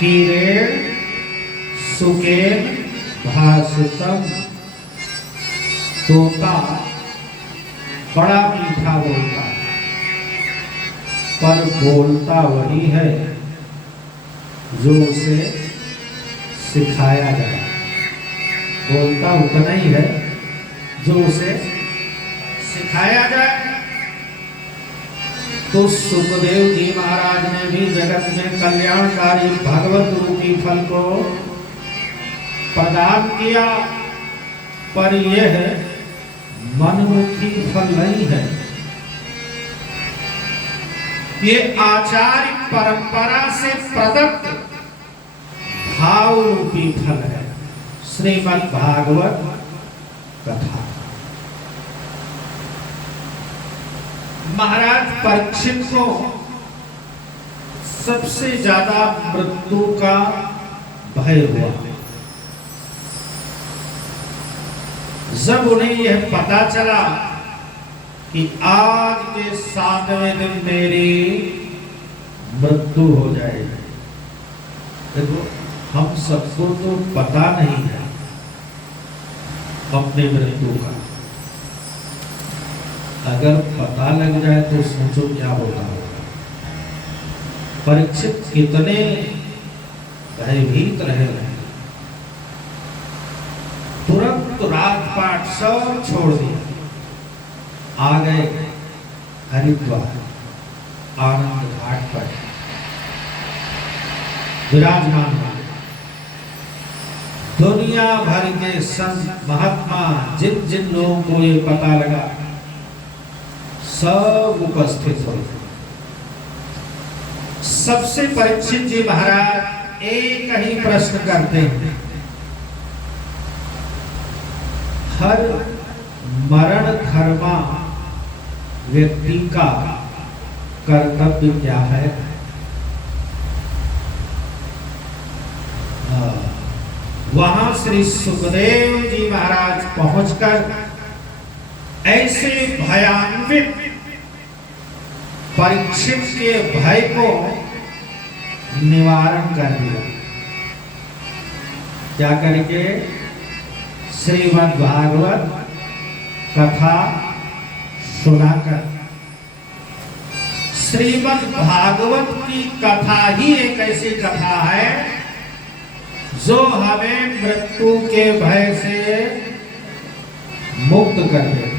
क्षीरेण सुकेन भाषितम। तोता बड़ा मीठा बोलता है, पर बोलता वही है जो उसे सिखाया जाए। बोलता उतना ही है जो उसे सिखाया जाए। तो सुखदेव जी महाराज ने भी जगत में कल्याणकारी भगवत रूपी फल को प्रदान किया, पर यह मनमुखी फल नहीं है। ये आचार्य परंपरा से प्रदत्त भाव रूपी फल है, श्रीमद् भागवत कथा। महाराज परीक्षित को सबसे ज्यादा मृत्यु का भय हुआ। जब उन्हें यह पता चला कि आज के 7वें दिन मेरी मृत्यु हो जाएगी। देखो, हम सबको तो पता नहीं है अपनी मृत्यु का। अगर पता लग जाए तो सोचो क्या होता होगा। परीक्षित कितने भयभीत रहे। तुरंत राजपाट सब छोड़ दिया, आ गए हरिद्वार, आनंद घाट पर विराजमान हुए। दुनिया भर के संत महात्मा, जिन जिन लोगों को ये पता लगा, सब उपस्थित हो। सबसे परीक्षित जी महाराज एक ही प्रश्न करते हैं, हर मरण धर्मा व्यक्ति का कर्तव्य क्या है? वहां श्री सुखदेव जी महाराज पहुंचकर ऐसे भयान्वित परीक्षित के भय को निवारण कर दिया। क्या करके? श्रीमद् भागवत कथा सुनाकर। श्रीमद् भागवत की कथा ही एक ऐसी कथा है जो हमें मृत्यु के भय से मुक्त कर देती है।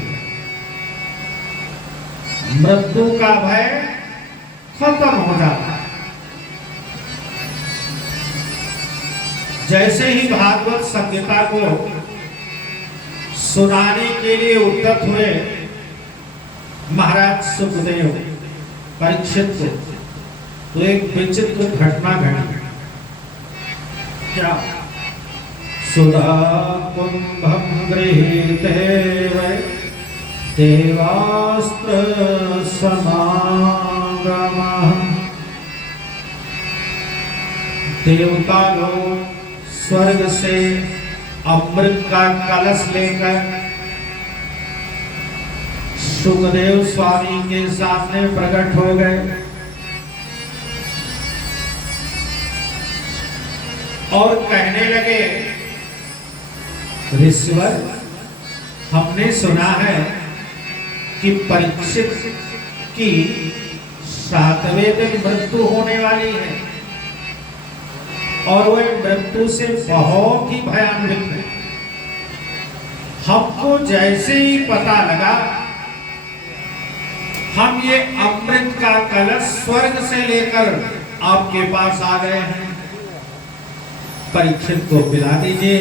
मृत्यु का भय खत्म हो जाता है। जैसे ही भागवत संहिता को सुनाने के लिए उद्यत हुए महाराज सुखदेव परीक्षित को, तो एक विचित्र घटना घटी। क्या? सुधा कुंभम गृहीते देवास्त्र समागमः। देवता लोग स्वर्ग से अमृत का कलश लेकर सुखदेव स्वामी के सामने प्रकट हो गए और कहने लगे, ऋषिवर, हमने सुना है कि परीक्षित की 7वें दिन मृत्यु होने वाली है और वह मृत्यु से बहुत ही भयान्वित है। हमको जैसे ही पता लगा, हम ये अमृत का कलश स्वर्ग से लेकर आपके पास आ गए हैं। परीक्षित को पिला दीजिए,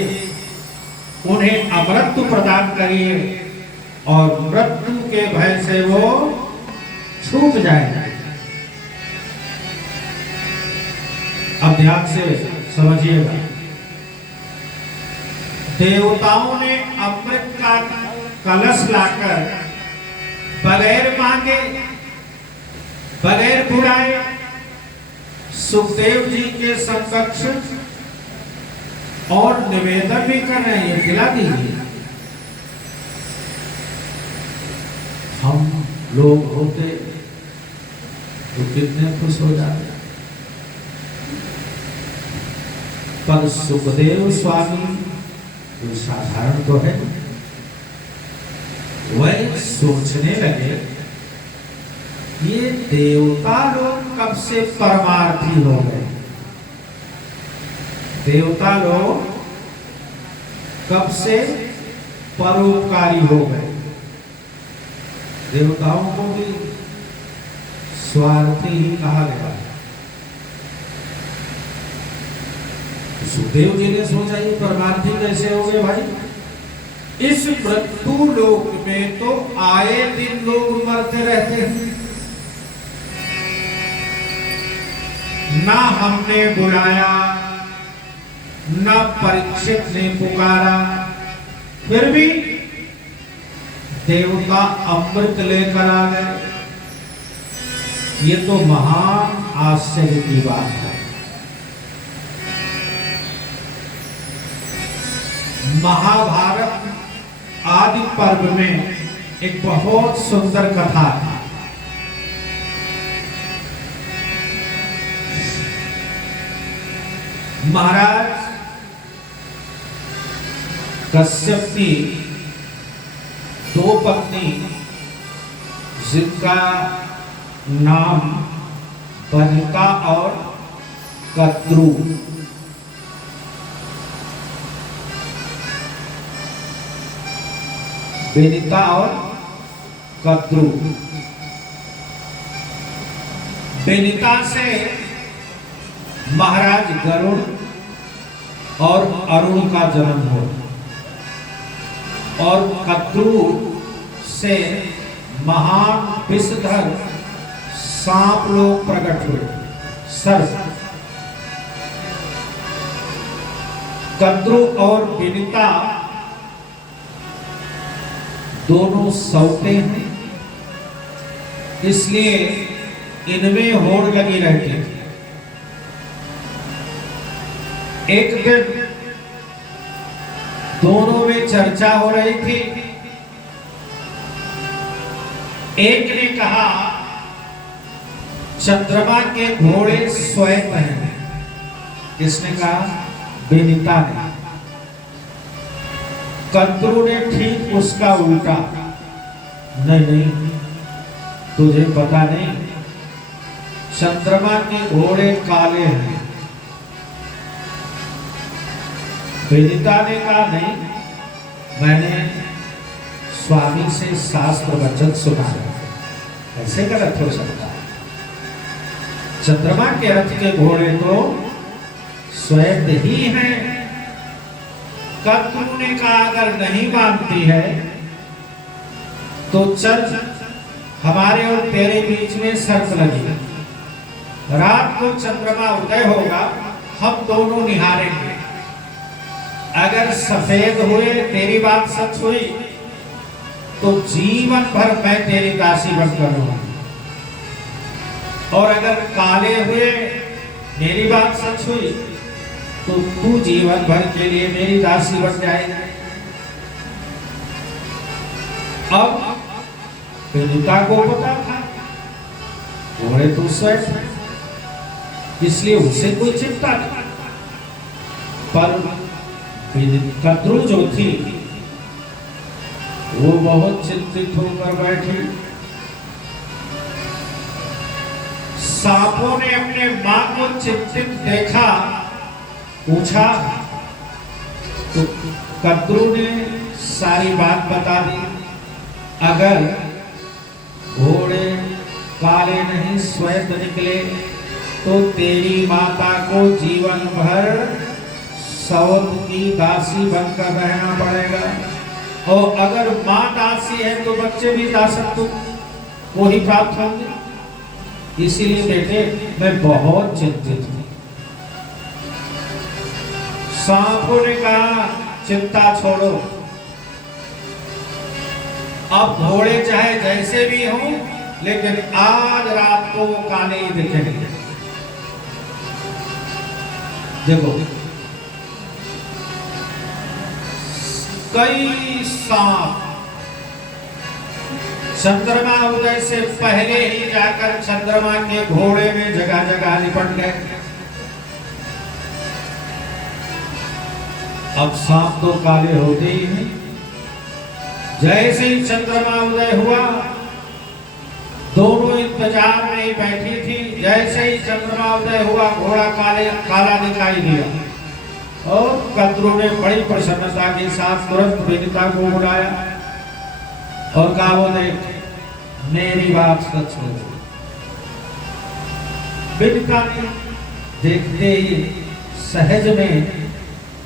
उन्हें अमृत प्रदान करिए और मृत्यु के भय से वो छूट जाएगा। अब ध्यान से समझिएगा। देवताओं ने अमृत का कलश लाकर बगैर मांगे, बगैर बुलाए सुखदेव जी के समकक्ष और निवेदन भी कर रहे हैं, खिला दीजिए। हम लोग होते तो कितने खुश हो जाते। पर सुखदेव स्वामी जो साधारण तो है, वह सोचने लगे ये देवता लोग कब से परमार्थी हो गए, देवता लोग कब से परोपकारी हो गए। देवताओं को भी स्वार्थी ही कहा गया है। सुखदेव जी ने सोचा ये परमार्थी कैसे हो गए भाई, इस मृत्यु लोक में तो आए दिन लोग मरते रहते हैं, ना हमने बुलाया ना परीक्षित ने पुकारा, फिर भी देवता अमृत लेकर आ गए। ये तो महान आश्चर्य की बात है। महाभारत आदि पर्व में एक बहुत सुंदर कथा है। महाराज कश्यप की दो पत्नी, जिनका नाम बनिता और कद्रू, बेनिता और कद्रू। बेनिता से महाराज गरुड़ और अरुण का जन्म हो, और कद्रू से महान विषधर सांप लोग प्रकट हुए, सर्प। कद्रू और बेनिता दोनों सौते हैं, इसलिए इनमें होड़ लगी रहती है। एक दिन दोनों में चर्चा हो रही थी। एक ने कहा चंद्रमा के घोड़े श्वेत हैं, किसने कहा? बेनिता ने। कद्रू ने ठीक उसका उल्टा, नहीं नहीं तुझे पता नहीं, चंद्रमा के घोड़े काले हैं। बेनिता ने कहा नहीं, मैंने स्वामी से शास्त्र वचन सुना है, ऐसे गलत हो सकता है। चंद्रमा के रथ के घोड़े तो श्वेत ही हैं। कद्रू ने कहा अगर नहीं मानती है तो चल, हमारे और तेरे बीच में शर्त लगी, रात को चंद्रमा उदय होगा, हम दोनों निहारेंगे। अगर सफेद हुए, तेरी बात सच हुई, तो जीवन भर मैं तेरी दासी बनकर रहूंगा, और अगर काले हुए, मेरी बात सच हुई, तो तू जीवन भर के लिए मेरी दासी बन जाएगी। अब बेनिता को पता था घोड़े तो श्वेत, इसलिए उसे कोई चिंता नहीं, पर कद्रू जो थी वो बहुत चिंतित होकर बैठी। सांपों ने अपने मां को चिंतित देखा, पूछा तो कद्रू ने सारी बात बता दी। अगर घोड़े काले नहीं श्वेत निकले तो तेरी माता को जीवन भर सौत की दासी बनकर रहना पड़ेगा, और अगर मां दासी है तो बच्चे भी दासत्व को ही प्राप्त होंगे। इसीलिए बेटे मैं बहुत चिंतित हूं। सांपों ने कहा चिंता छोड़ो, अब घोड़े चाहे जैसे भी हों, लेकिन आज रात को वो काले ही दिखेंगे। देखो कई सांप चंद्रमा उदय से पहले ही जाकर चंद्रमा के घोड़े में जगह जगह लिपट गए। अब सांप तो काले होते ही हैं। जैसे ही चंद्रमा उदय हुआ, दोनों इंतजार में ही बैठी थी। जैसे ही चंद्रमा उदय हुआ, घोड़ा काला दिखाई दिया और कद्रू ने बड़ी प्रसन्नता के साथ तुरंत विनिता को बुलाया और कहा, वो देख, मेरी बात सच हो गई। विनिता ने देखते ही सहज में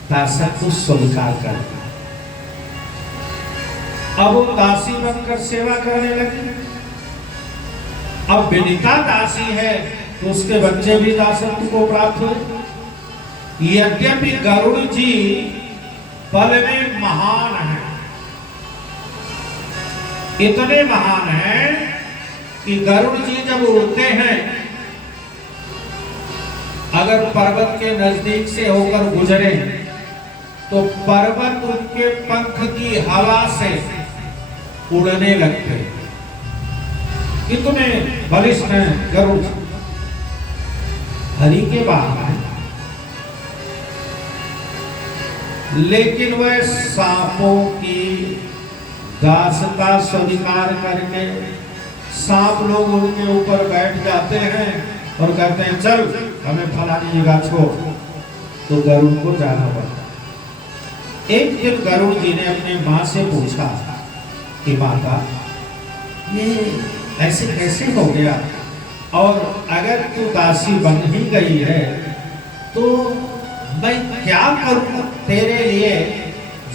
दासत्व को स्वीकार कर दिया। अब वो दासी बनकर सेवा करने लगी। अब विनिता दासी है तो उसके बच्चे भी दासत्व को प्राप्त हुए। यद्यपि गरुड़ जी बल में महान है, इतने महान हैं कि गरुड़ जी जब उड़ते हैं, अगर पर्वत के नजदीक से होकर गुजरे तो पर्वत उनके पंख की हवा से उड़ने लगते। इतने बलिष्ठ हैं गरुड़। हरि के बाहर है, लेकिन वह सांपों की दासता स्वीकार करके सांप लोग उनके ऊपर बैठ जाते हैं और कहते हैं, चल हमें फलानी जगह छोड़। तो गरुड़ को जाना पड़ता। एक दिन गरुड़ जी ने अपनी माँ से पूछा कि माता, ये ऐसे कैसे हो गया, और अगर तू दासी बन ही गई है तो मैं क्या करूं तेरे लिए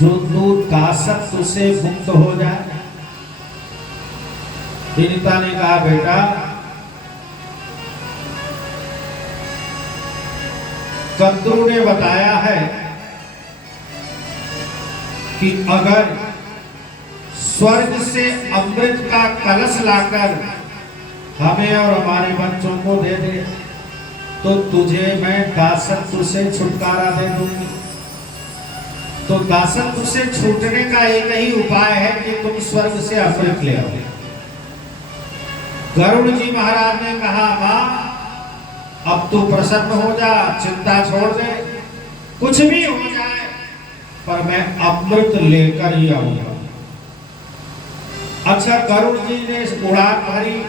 जो तू दासत्व से मुक्त हो जाए। विनिता ने कहा, बेटा, कद्रू ने बताया है कि अगर स्वर्ग से अमृत का कलश लाकर हमें और हमारे बच्चों को दे दे तो तुझे मैं दासत्व से छुटकारा दे दूंगी। तो दासत्व से छूटने का एक ही उपाय है कि तुम स्वर्ग से अमृत ले आओ। गरुड़ जी महाराज ने कहा, मां, अब तू प्रसन्न हो जा, चिंता छोड़ दे, कुछ भी हो जाए पर मैं अमृत लेकर ही आऊंगा। अच्छा, गरुड़ जी ने उड़ान भरी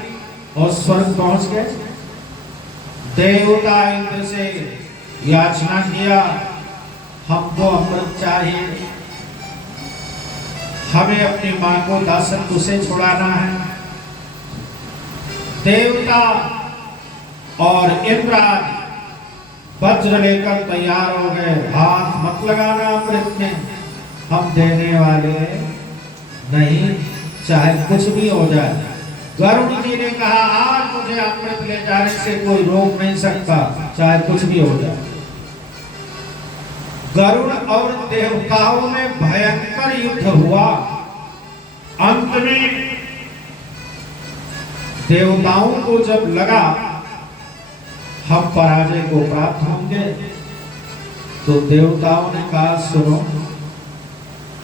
और स्वर्ग पहुंच गए। देवता इंद्र से याचना किया, हमको अमृत चाहिए, हमें अपनी मां को दासत्व से छुड़ाना है। देवता और इंद्र वज्र लेकर तैयार हो गए। हाथ मत लगाना अमृत में, हम देने वाले नहीं, चाहे कुछ भी हो जाए। गरुड़ जी ने कहा, आज मुझे अमृत ले जाने से कोई रोक नहीं सकता, चाहे कुछ भी हो जाए। गरुड़ और देवताओं में भयंकर युद्ध हुआ। अंत में देवताओं को जब लगा हम पराजय को प्राप्त होंगे, तो देवताओं ने कहा, सुनो,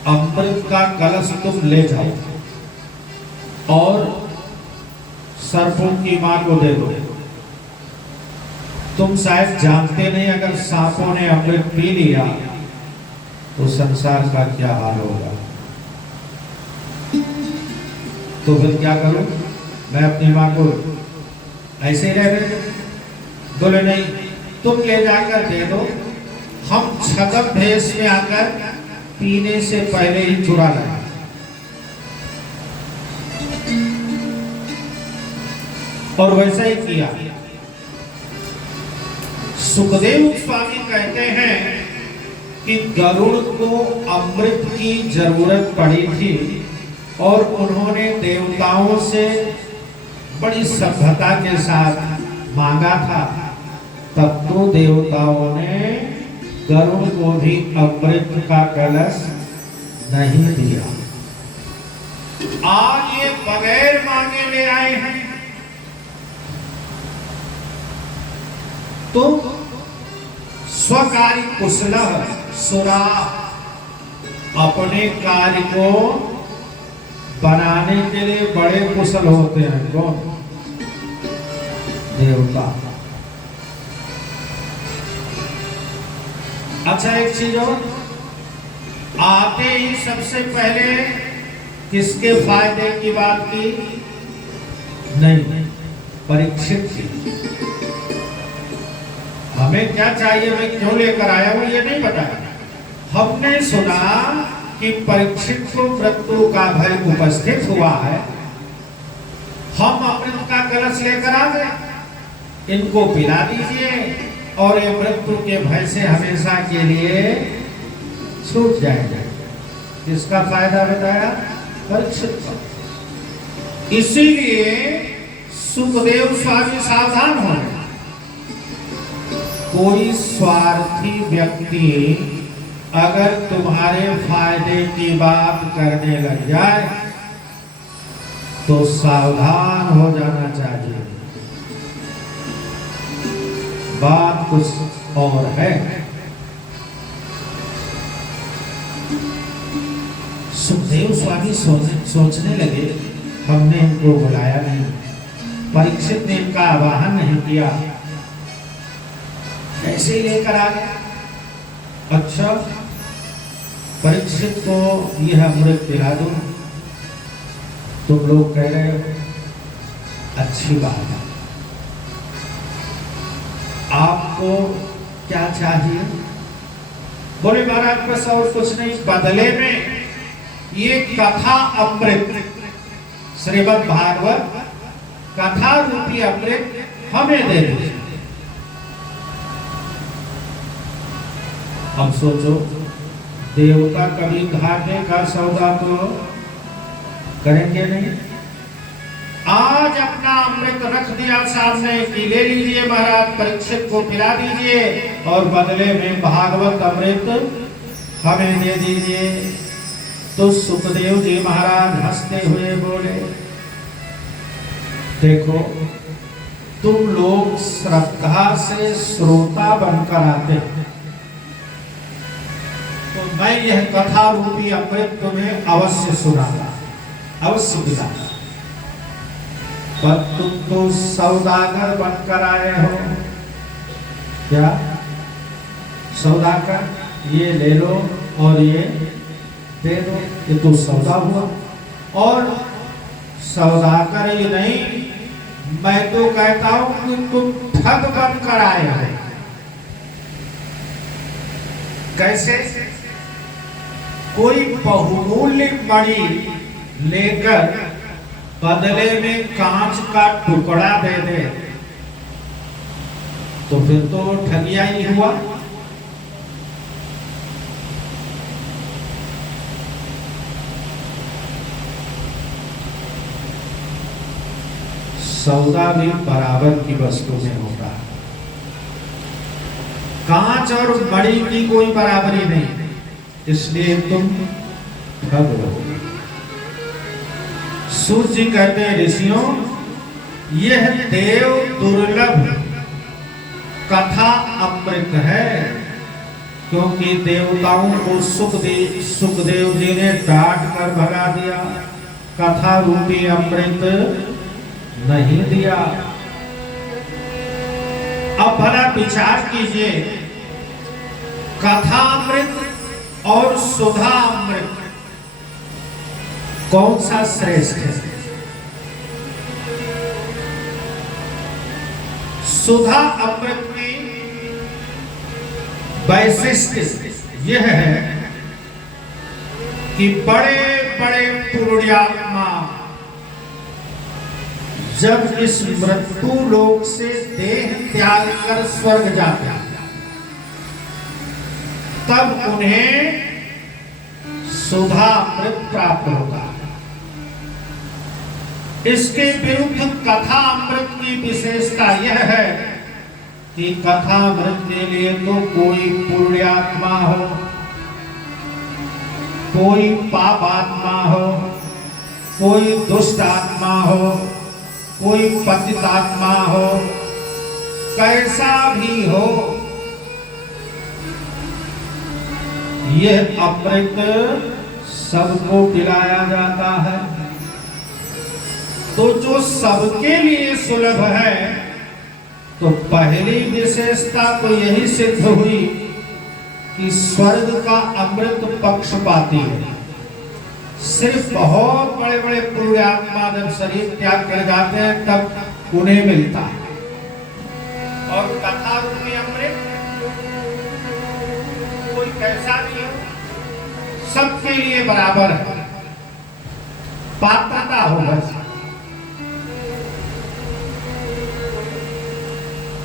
अमृत का कलश तुम ले जाओ और सर्पों की मां को दे दो। तुम शायद जानते नहीं, अगर सांपों ने अमृत पी लिया तो संसार का क्या हाल होगा। तो फिर क्या करूं, मैं अपनी मां को ऐसे रहने? बोले नहीं, तुम ले जाकर दे दो, हम छदम भेष में आकर पीने से पहले ही चुरा लाए। और वैसा ही किया। सुखदेव स्वामी कहते हैं कि गरुड़ को अमृत की जरूरत पड़ी थी और उन्होंने देवताओं से बड़ी सभ्यता के साथ मांगा था। तब तो देवताओं ने गरुड़ को भी अमृत का कलश नहीं दिया। आज ये बगैर मांगे ले आए हैं। तो स्वकार्य कुशल सुरा, अपने कार्य को बनाने के लिए बड़े कुशल होते हैं। कौन? देवता। अच्छा, एक चीज और, आते ही सबसे पहले किसके फायदे की बात की? नहीं, परीक्षित की। हमें क्या चाहिए, मैं क्यों लेकर आया हूं ये नहीं बताया। हमने सुना कि परीक्षित को मृत्यु का भय उपस्थित हुआ है, हम अमृत का कलश लेकर आ गए, इनको पिला दीजिए और ये मृत्यु के भय से हमेशा के लिए छूट जाएगा। इसका फायदा बताया परीक्षित को। इसीलिए सुखदेव स्वामी सावधान हो गए। कोई स्वार्थी व्यक्ति अगर तुम्हारे फायदे की बात करने लग जाए तो सावधान हो जाना चाहिए। बात कुछ और है। सुखदेव स्वामी सोचने लगे, हमने इनको बुलाया नहीं, परीक्षित ने इनका आवाहन नहीं किया, कैसे लेकर आ गए? अच्छा, परीक्षित को यह अमृत पिला दो, तुम लोग कह रहे हो, अच्छी बात है। आपको क्या चाहिए? बोले महाराज बस और कुछ नहीं, बदले में ये कथा अमृत, श्रीमद् भागवत कथा रूपी अमृत हमें दे दीजिए। अब सोचो, देवता कभी घाटे का सौदा तो करेंगे नहीं। आज अपना अमृत रख दिया सामने कि ले लीजिए महाराज, परीक्षित को पिला दीजिए और बदले में भागवत अमृत हमें दे दीजिए। तो सुखदेव जी महाराज हंसते हुए बोले, देखो तुम लोग श्रद्धा से श्रोता बनकर आते हैं, तो मैं यह कथा रूपी अमृत तुम्हें अवश्य सुनाऊंगा, अवश्य पिलाऊंगा। पर तुम तो सौदागर बनकर आए हो। क्या सौदागर? ये ले लो और ये दे दो, ये तो सौदा हुआ। और सौदागर ही नहीं, मैं तो कहता हूं कि तुम ठग बनकर आए हो। कैसे? कोई बहुमूल्य मणि लेकर बदले में कांच का टुकड़ा दे दे तो फिर तो ठगिया ही हुआ। सौदा भी बराबर की वस्तु में होता है, कांच और मणि की कोई बराबरी नहीं, इसलिए तुम ठग हो। सूर्य जी कहते हैं, ऋषियों यह देव दुर्लभ कथा अमृत है, क्योंकि देवताओं को सुखदेव जी ने डांट कर भगा दिया, कथा रूपी अमृत नहीं दिया। अब भला विचार कीजिए, कथा अमृत और सुधा अमृत कौन सा श्रेष्ठ है? सुधा अमृत की वैशिष्ट यह है कि बड़े बड़े पुण्यात्मा जब इस मृत्यु लोक से देह त्याग कर स्वर्ग जाते हैं, तब उन्हें सुधा अमृत प्राप्त होता है। इसके विरुद्ध कथा अमृत की विशेषता यह है कि कथा अमृत के लिए तो कोई पुण्यात्मा हो, कोई पाप आत्मा हो, कोई दुष्ट आत्मा हो, कोई पतित आत्मा हो, कैसा भी हो, यह अमृत सबको पिलाया जाता है। तो जो सबके लिए सुलभ है, तो पहली विशेषता तो यही सिद्ध हुई कि स्वर्ग का अमृत पक्षपाती है। सिर्फ बहुत बड़े बड़े पुण्यात्मा जब शरीर त्याग कर जाते हैं तब उन्हें मिलता है। और कथा रूपी अमृत कोई कैसा भी हो, सबके लिए बराबर है, पात्रता हो बस।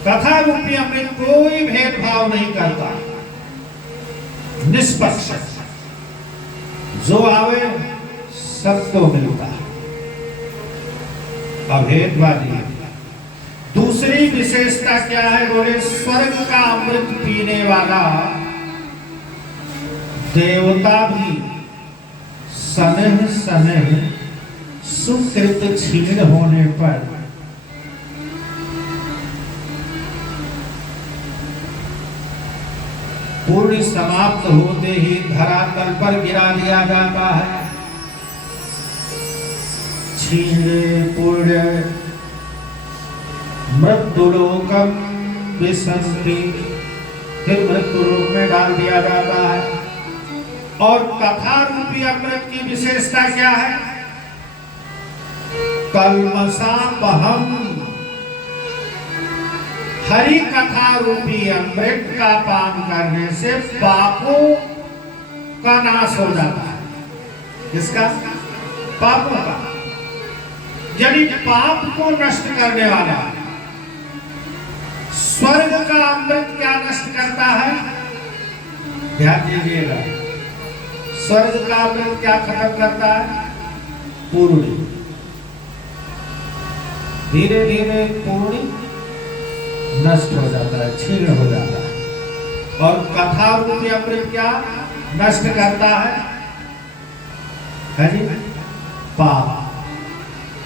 कथा रूपी अमृत कोई भेदभाव नहीं करता, निष्पक्ष, जो आवे सबको मिलता है, अभेदवादी। दूसरी विशेषता क्या है? बोले स्वर्ग का अमृत पीने वाला देवता भी सनह सनह सुकृत क्षीण होने पर पूर्ण समाप्त होते ही धरातल पर गिरा दिया जाता है। क्षीणे पूर्ण मृत्युलोकम विसंति, फिर मृत्यु लोक में डाल दिया जाता है। और कथा रूपी अमृत की विशेषता क्या है? कल्मषापहम, हरि कथा रूपी अमृत का पान करने से पापों का नाश हो जाता है। इसका पापों का, यानी पाप को नष्ट करने वाला स्वर्ग का अमृत क्या नष्ट करता है? ध्यान दीजिएगा, स्वर्ग का अमृत क्या खत्म करता है? पूर्णी। धीरे धीरे पूर्णी नष्ट हो जाता है, क्षीण हो जाता है। और कथा रूपी अमृत क्या नष्ट करता है जी? पाप।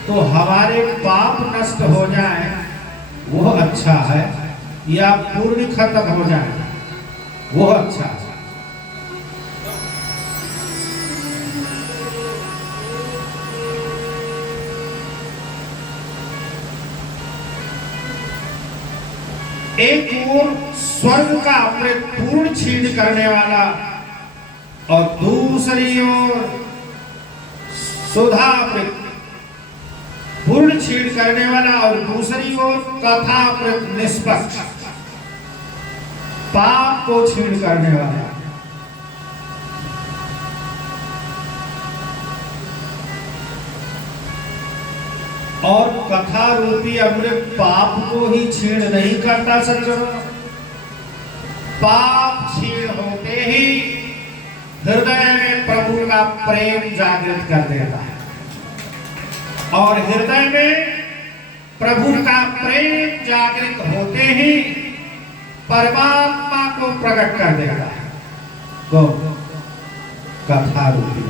तो हमारे पाप नष्ट हो जाए वो अच्छा है, या पूर्ण खत्म हो जाए वो अच्छा है। एक ओर स्वर्ग का अमृत पूर्ण छीन करने वाला, और दूसरी ओर सुधा अमृत पूर्ण छीन करने वाला, और दूसरी ओर कथा अमृत निष्पक्ष पाप को छीन करने वाला। और कथा रूपी अमृत पाप को ही छीण नहीं करता सज्जनों, पाप छीण होते ही हृदय में प्रभु का प्रेम जागृत कर देता है, और हृदय में प्रभु का प्रेम जागृत होते ही परमात्मा को प्रकट कर देता है। तो कथा रूपी।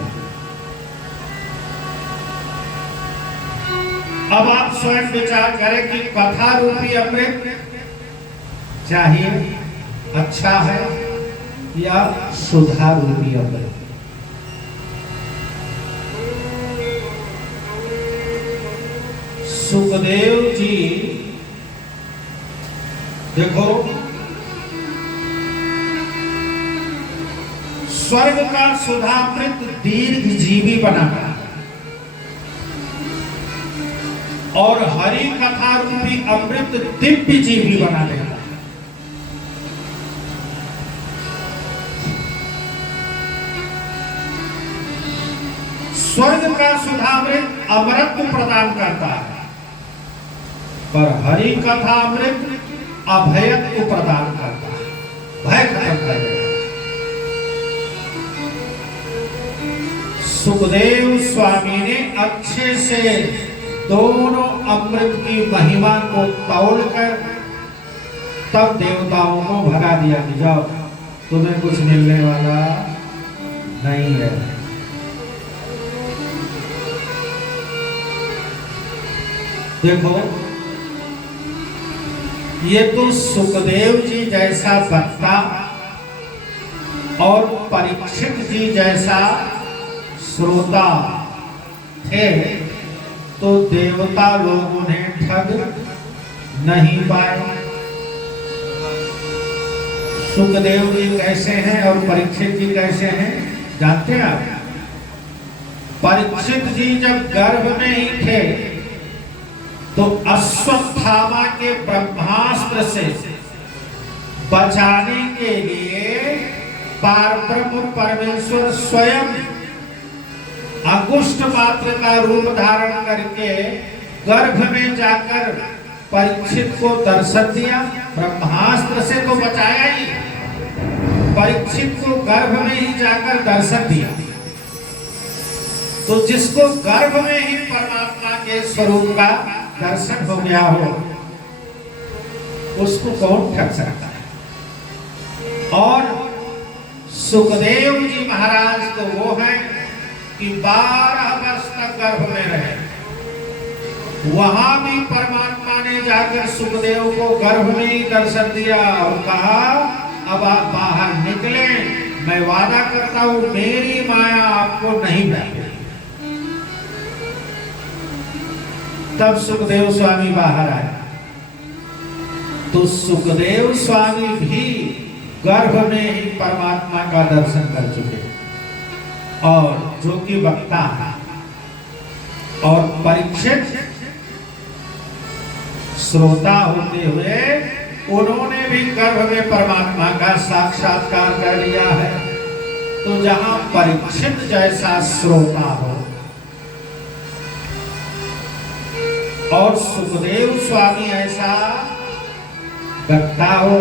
अब आप स्वयं विचार करें कि कथा रूपी अमृत चाहिए, अच्छा है, या सुधा रूपी अमृत? सुखदेव जी देखो, स्वर्ग का सुधामृत दीर्घ जीवी बनाता है, और हरि कथा रूपी अमृत दिव्य जीवी बना देता है। स्वर्ग का सुधामृत अमरत्व प्रदान करता है, पर हरि कथा अमृत अभयत्व प्रदान करता है, भय खत्म कर देता है। सुखदेव स्वामी ने अच्छे से दोनों अमृत की महिमा को तौलकर तब देवताओं को भगा दिया कि जाओ, तुम्हें कुछ मिलने वाला नहीं है। देखो, ये तो सुखदेव जी जैसा वक्ता और परीक्षित जी जैसा श्रोता थे, तो देवता लोग उन्हें ठग नहीं पाए। सुखदेव जी कैसे हैं और परीक्षित जी कैसे हैं जानते हैं आप? परीक्षित जी जब गर्भ में ही थे तो अश्वत्थामा के ब्रह्मास्त्र से बचाने के लिए पारब्रह्म परमेश्वर स्वयं अंगुष्ठ मात्र का रूप धारण करके गर्भ में जाकर परीक्षित को दर्शन दिया। ब्रह्मास्त्र से तो बचाया ही, परीक्षित को गर्भ में ही जाकर दर्शन दिया। तो जिसको गर्भ में ही परमात्मा के स्वरूप का दर्शन हो गया हो उसको कौन ठग सकता है? और सुखदेव जी महाराज तो वो हैं कि 12 वर्ष तक गर्भ में रहे। वहां भी परमात्मा ने जाकर सुखदेव को गर्भ में ही दर्शन दिया और कहा अब आप बाहर निकले, मैं वादा करता हूं मेरी माया आपको नहीं बैठेगी। तब सुखदेव स्वामी बाहर आए तो सुखदेव स्वामी भी गर्भ में ही परमात्मा का दर्शन कर चुके और जो कि वक्ता है। और परीक्षित श्रोता होते हुए उन्होंने भी गर्भ में परमात्मा का साक्षात्कार कर लिया है। तो जहां परीक्षित जैसा श्रोता हो और सुखदेव स्वामी ऐसा वक्ता हो,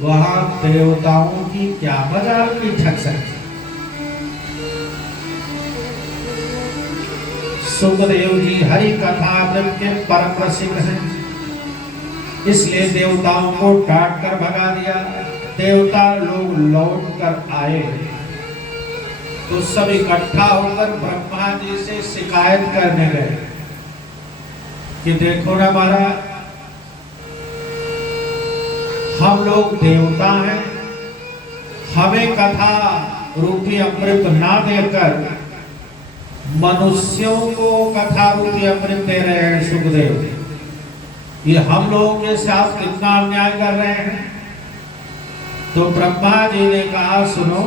वहां देवताओं की क्या मजाल की ठग सकती। सुखदेव जी हरि कथा अमृत के परम रसिक हैं, इसलिए देवताओं को डांट कर भगा दिया। देवता लोग लौट कर आए तो सब इकट्ठा होकर ब्रह्मा जी से शिकायत करने गए कि देखो ना महाराज, हम लोग देवता हैं, हमें कथा रूपी अमृत ना देकर मनुष्यों को कथा रूपी अमृत दे रहे हैं सुखदेव। ये हम लोगों के साथ कितना अन्याय कर रहे हैं। तो ब्रह्मा जी ने कहा सुनो,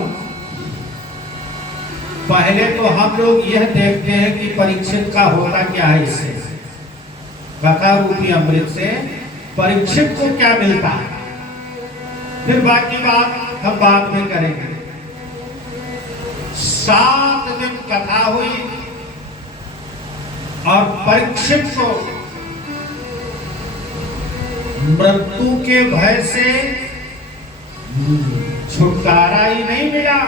पहले तो हम लोग यह देखते हैं कि परीक्षित का होता क्या है, इससे कथा रूपी अमृत से परीक्षित को क्या मिलता है, फिर बाकी बात हम बाद में करेंगे। 7 दिन कथा हुई और परीक्षित को मृत्यु के भय से छुटकारा ही नहीं मिला,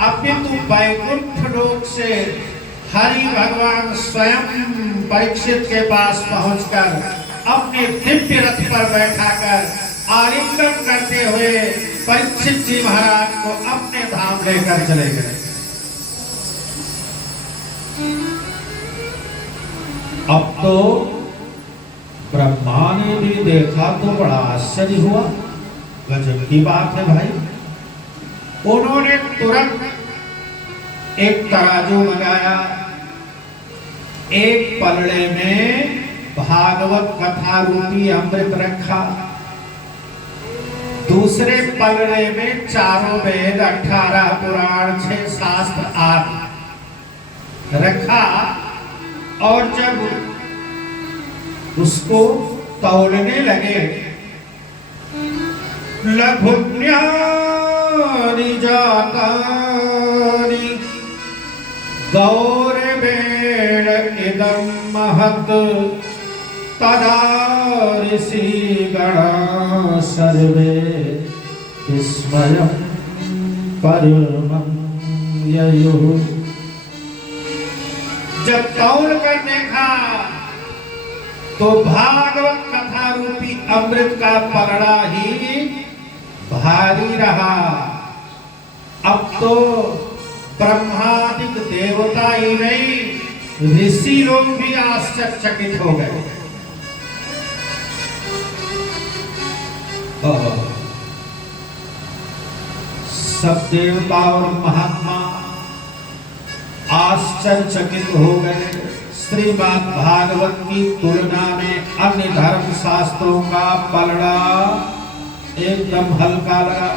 अपितु वैकुंठ लोक से हरि भगवान स्वयं परीक्षित के पास पहुंचकर अपने दिव्य रथ पर बैठाकर आलिंगन करते हुए परीक्षित जी महाराज को अपने धाम लेकर चले गए। अब तो ब्रह्मा ने भी देखा तो बड़ा आश्चर्य हुआ, गजब की बात है भाई। उन्होंने तुरंत एक तराजू मंगाया, एक पलड़े में भागवत कथा रूपी अमृत रखा, दूसरे पलड़े में चारों वेद 18 पुराण 6 शास्त्र आदि रखा। और जब उसको तौलने लगे, लघुज्ञानी जातानि गौरवेण इदं महत् तदा ऋषिगणा सर्वे विस्मयं परमं ययुः। जब तौल कर देखा तो भागवत कथा रूपी अमृत का पलड़ा ही भारी रहा। अब तो ब्रह्मादिक देवता ही नहीं, ऋषि लोग भी आश्चर्यचकित हो गए। सब देवता और महात्मा आश्चर्यचकित हो गए। श्रीमद् भागवत की तुलना में अन्य धर्म शास्त्रों का पलड़ा एकदम हल्का लगा।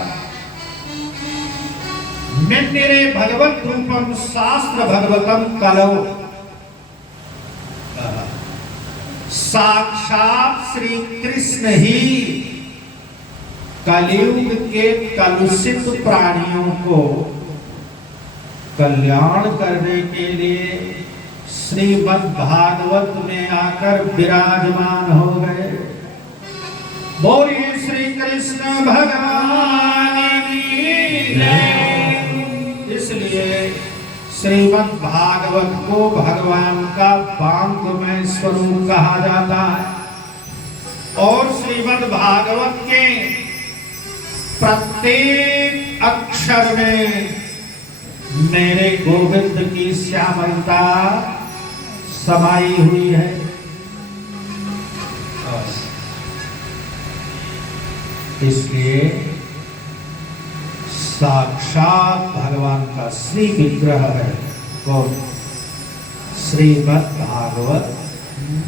निन्निरे भगवत रूपम शास्त्र भगवतम कलौ, साक्षात श्री कृष्ण ही कलयुग के कलुषित प्राणियों को कल्याण करने के लिए श्रीमद् भागवत में आकर विराजमान हो गए। बोलिए श्री कृष्ण भगवान की जय। इसलिए श्रीमद् भागवत को भगवान का वाङ्मय स्वरूप कहा जाता है और श्रीमद् भागवत के प्रत्येक अक्षर में मेरे गोविंद की श्यामलता समाई हुई है। इसलिए साक्षात भगवान का श्री विग्रह है कौन? श्रीमद् भागवत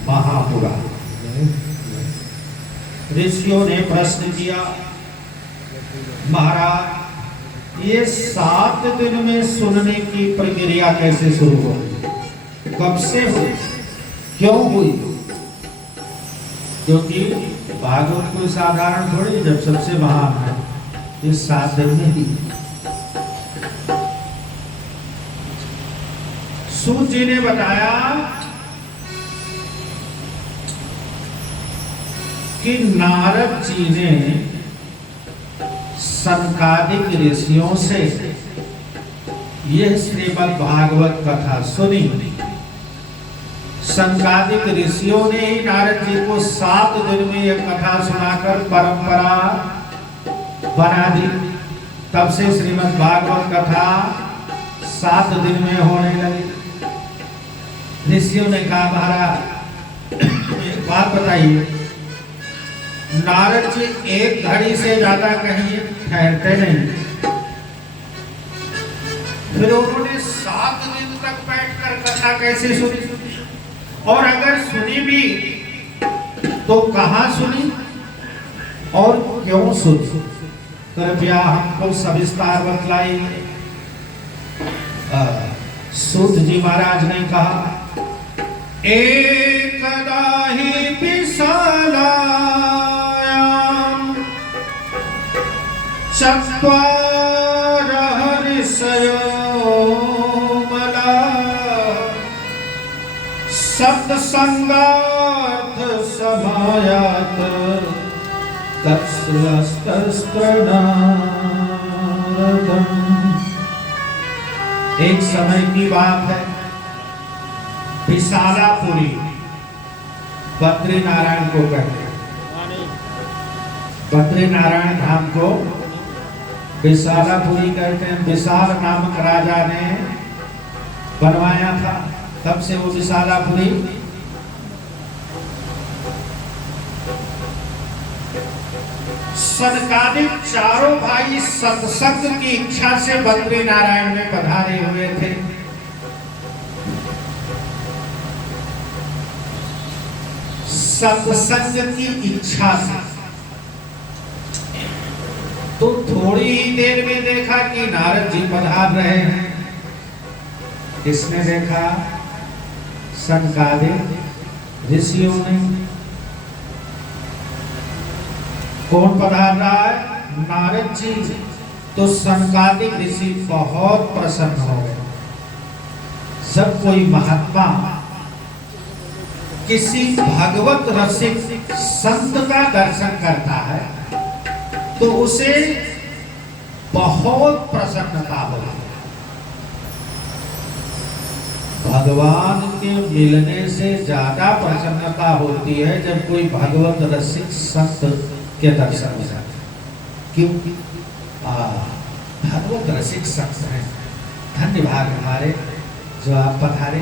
महापुराण। ऋषियों ने प्रश्न किया, महाराज ये 7 दिन में सुनने की प्रक्रिया कैसे शुरू हो, कब से हुई, क्यों हुई? क्योंकि भागवत कोई साधारण थोड़ी, जब सबसे महान है इस 7 दिन में ही। सूत जी ने बताया कि नारद जी ने सनकादिक ऋषियों से यह श्रीमद् भागवत कथा सुनी। सनकादिक ऋषियों ने ही नारद जी को 7 दिन में यह कथा सुनाकर परंपरा बना दी। तब से श्रीमद् भागवत कथा 7 दिन में होने लगी। ऋषियों ने कहा, महाराज एक बात बताइए, नारद जी एक घड़ी से ज्यादा कहीं ठहरते नहीं, फिर उन्होंने 7 दिन तक बैठकर कथा कैसे सुनी? और अगर सुनी भी तो कहां सुनी और क्यों सुनी? कृपया हमको सविस्तार बतलाइए। सूत जी महाराज ने कहा, एकदा ही विशालायां चत्वारः ऋषयो मला सत्संगार्थ समायात तत्स्त्रनारदम्। एक समय की बात है, विशालापुरी बद्रीनारायण को कहते हैं। बद्रीनारायण धाम को विशालापुरी कहते हैं। विशाल नामक राजा ने बनवाया था, तब से वो विशालापुरी। सनकादिक चारों भाई सत्संग की इच्छा से बद्रीनारायण में पधारे हुए थे। सत्संग की इच्छा से तो थोड़ी ही देर में देखा कि नारद जी पधार रहे हैं। किसने देखा? सनकादिक ऋषियों ने। कौन पधार रहा है? नारद जी। तो सनकादिक ऋषि बहुत प्रसन्न हो गए। जब कोई महात्मा किसी भगवत रसिक संत का दर्शन करता है तो उसे बहुत प्रसन्नता होती है। भगवान के मिलने से ज्यादा प्रसन्नता होती है जब कोई भगवत रसिक संत के दर्शन हो जाते। क्योंकि भगवत रसिक संत हैं। धन्यवाद हमारे जो आप पधारे।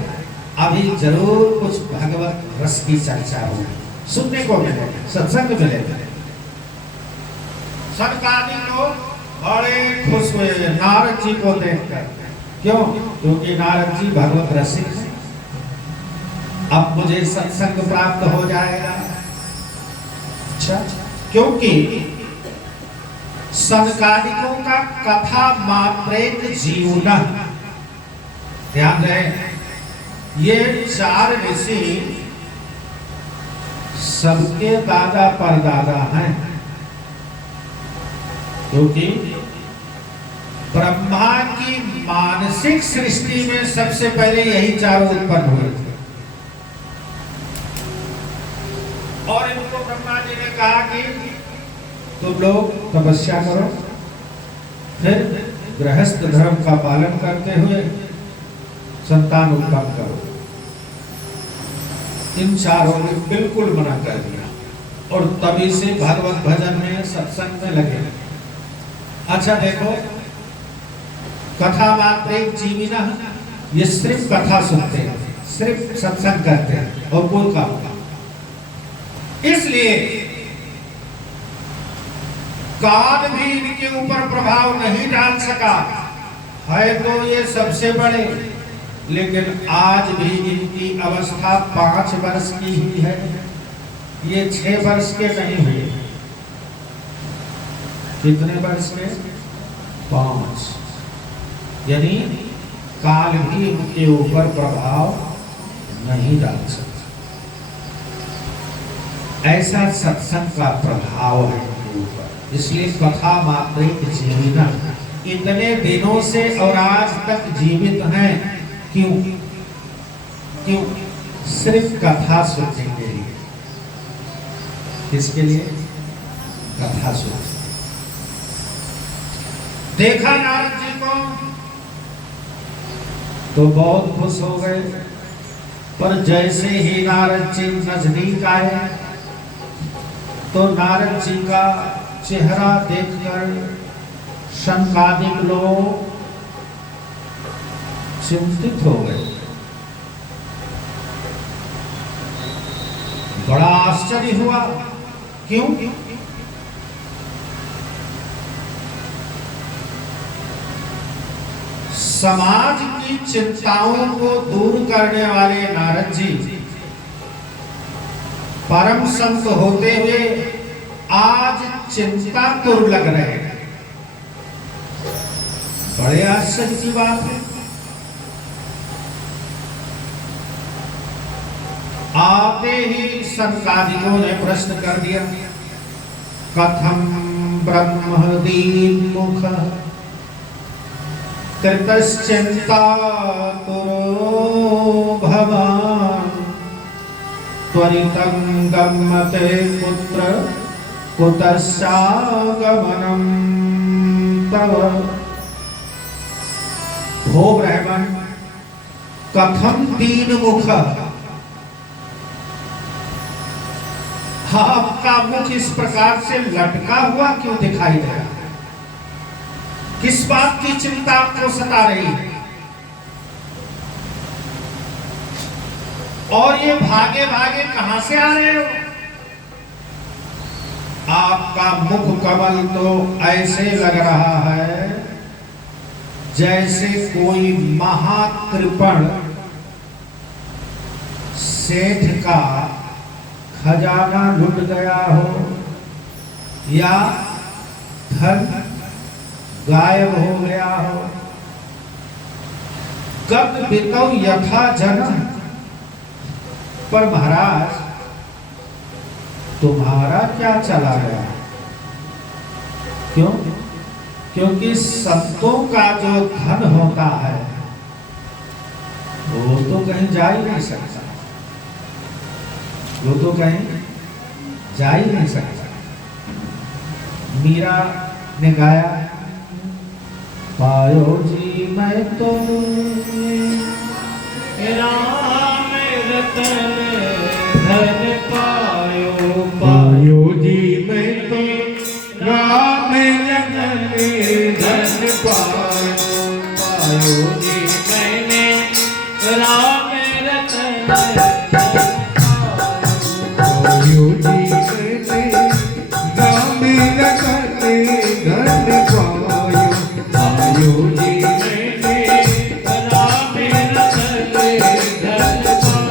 अभी जरूर कुछ भगवत रस की चर्चा होगी, सुनने को मिलेगा, सत्संग मिलेगा। सनकादिक लोग बड़े खुश हुए नारद जी को देखकर। क्यों? क्योंकि नारद जी भगवत रसिक हैं। अब मुझे सत्संग प्राप्त हो जाएगा। अच्छा, क्योंकि सनकादिकों का कथा मात्रेक जीवन। ध्यान रहे, ये 4 ऋषि सबके दादा परदादा हैं, क्योंकि ब्रह्मा की मानसिक सृष्टि में सबसे पहले यही चारों उत्पन्न हुए थे। और इनको ब्रह्मा जी ने कहा कि तुम लोग तपस्या करो, फिर गृहस्थ धर्म का पालन करते हुए संतान उत्पन्न करो। इन चारों ने बिल्कुल मना कर दिया और तभी से भगवत भजन में सत्संग में लगे। अच्छा देखो, कथा मात्र जीविना, ये सिर्फ कथा सुनते हैं, सिर्फ सत्संग करते हैं और कोई काम नहीं। इसलिए काल भी इनके ऊपर प्रभाव नहीं डाल सका है। तो ये सबसे बड़े, लेकिन आज भी इनकी अवस्था 5 वर्ष की ही है, ये 6 वर्ष के नहीं हुए। कितने वर्ष के? 5। यानी काल भी उनके ऊपर प्रभाव नहीं डाल सकता। ऐसा सत्संग का प्रभाव है उनके ऊपर। इसलिए कथा मात्र जीविना, इतने दिनों से और आज तक जीवित हैं। क्यों? क्यों? सिर्फ कथा सुनने के लिए। किसके लिए? कथा सुनने। देखा नारद जी को तो बहुत खुश हो गए, पर जैसे ही नारद जी नजदीक आए तो नारद जी का चेहरा देखकर शंकादिक लोग चिंतित हो गए। बड़ा आश्चर्य हुआ। क्यों? समाज की चिंताओं को दूर करने वाले नारद जी परम संत होते हुए आज चिंता तुर लग रहे हैं। बड़े आश्चर्य की बात है। आते ही संसादिकों ने प्रश्न कर दिया, कथम ब्रह्मदीन मुख कृतश्चिंता तुरो भवान त्वरितं गम्यते पुत्र कुतश्चागमनं तव। भो ब्राह्मण, कथम दीन मुख, आपका मुख इस प्रकार से लटका हुआ क्यों दिखाई दे रहा है? किस बात की चिंता आपको सता रही है? और ये भागे भागे कहां से आ रहे हो? आपका मुख कमल तो ऐसे लग रहा है जैसे कोई महाकृपण सेठ का खजाना लुट गया हो या धन गायब हो गया हो। कब बितौ यथा जन्म, पर महाराज तुम्हारा क्या चला गया? क्यों? क्योंकि संतों का जो धन होता है वो तो कहीं जा ही नहीं सकता, वो तो कहीं जा ही नहीं सकता। मीरा ने गाया, पायो जी मैं तो राम रतन धन पायो, पायो जी मैं तो राम रतन धन पायो, पायो जी मैंने राम रतन धन पायो जी मैंने राम रतन धन पायो, पायो जी मैंने राम रतन धन पायो।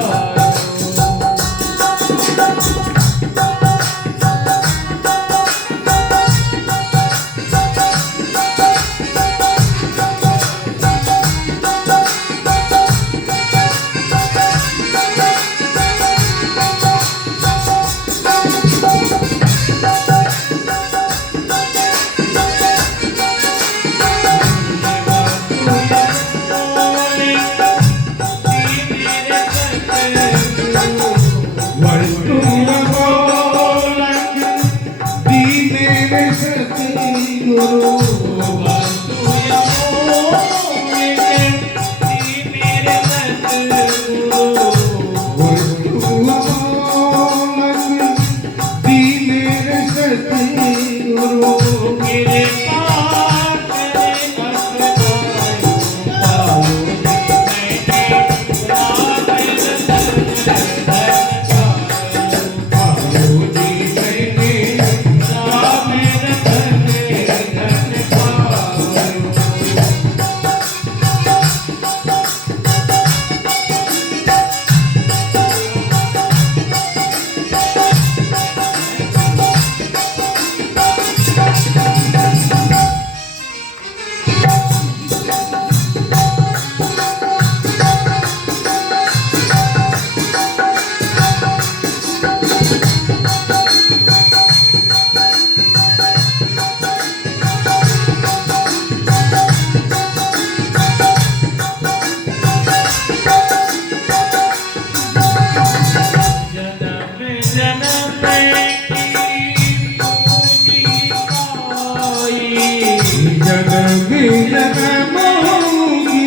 मोगी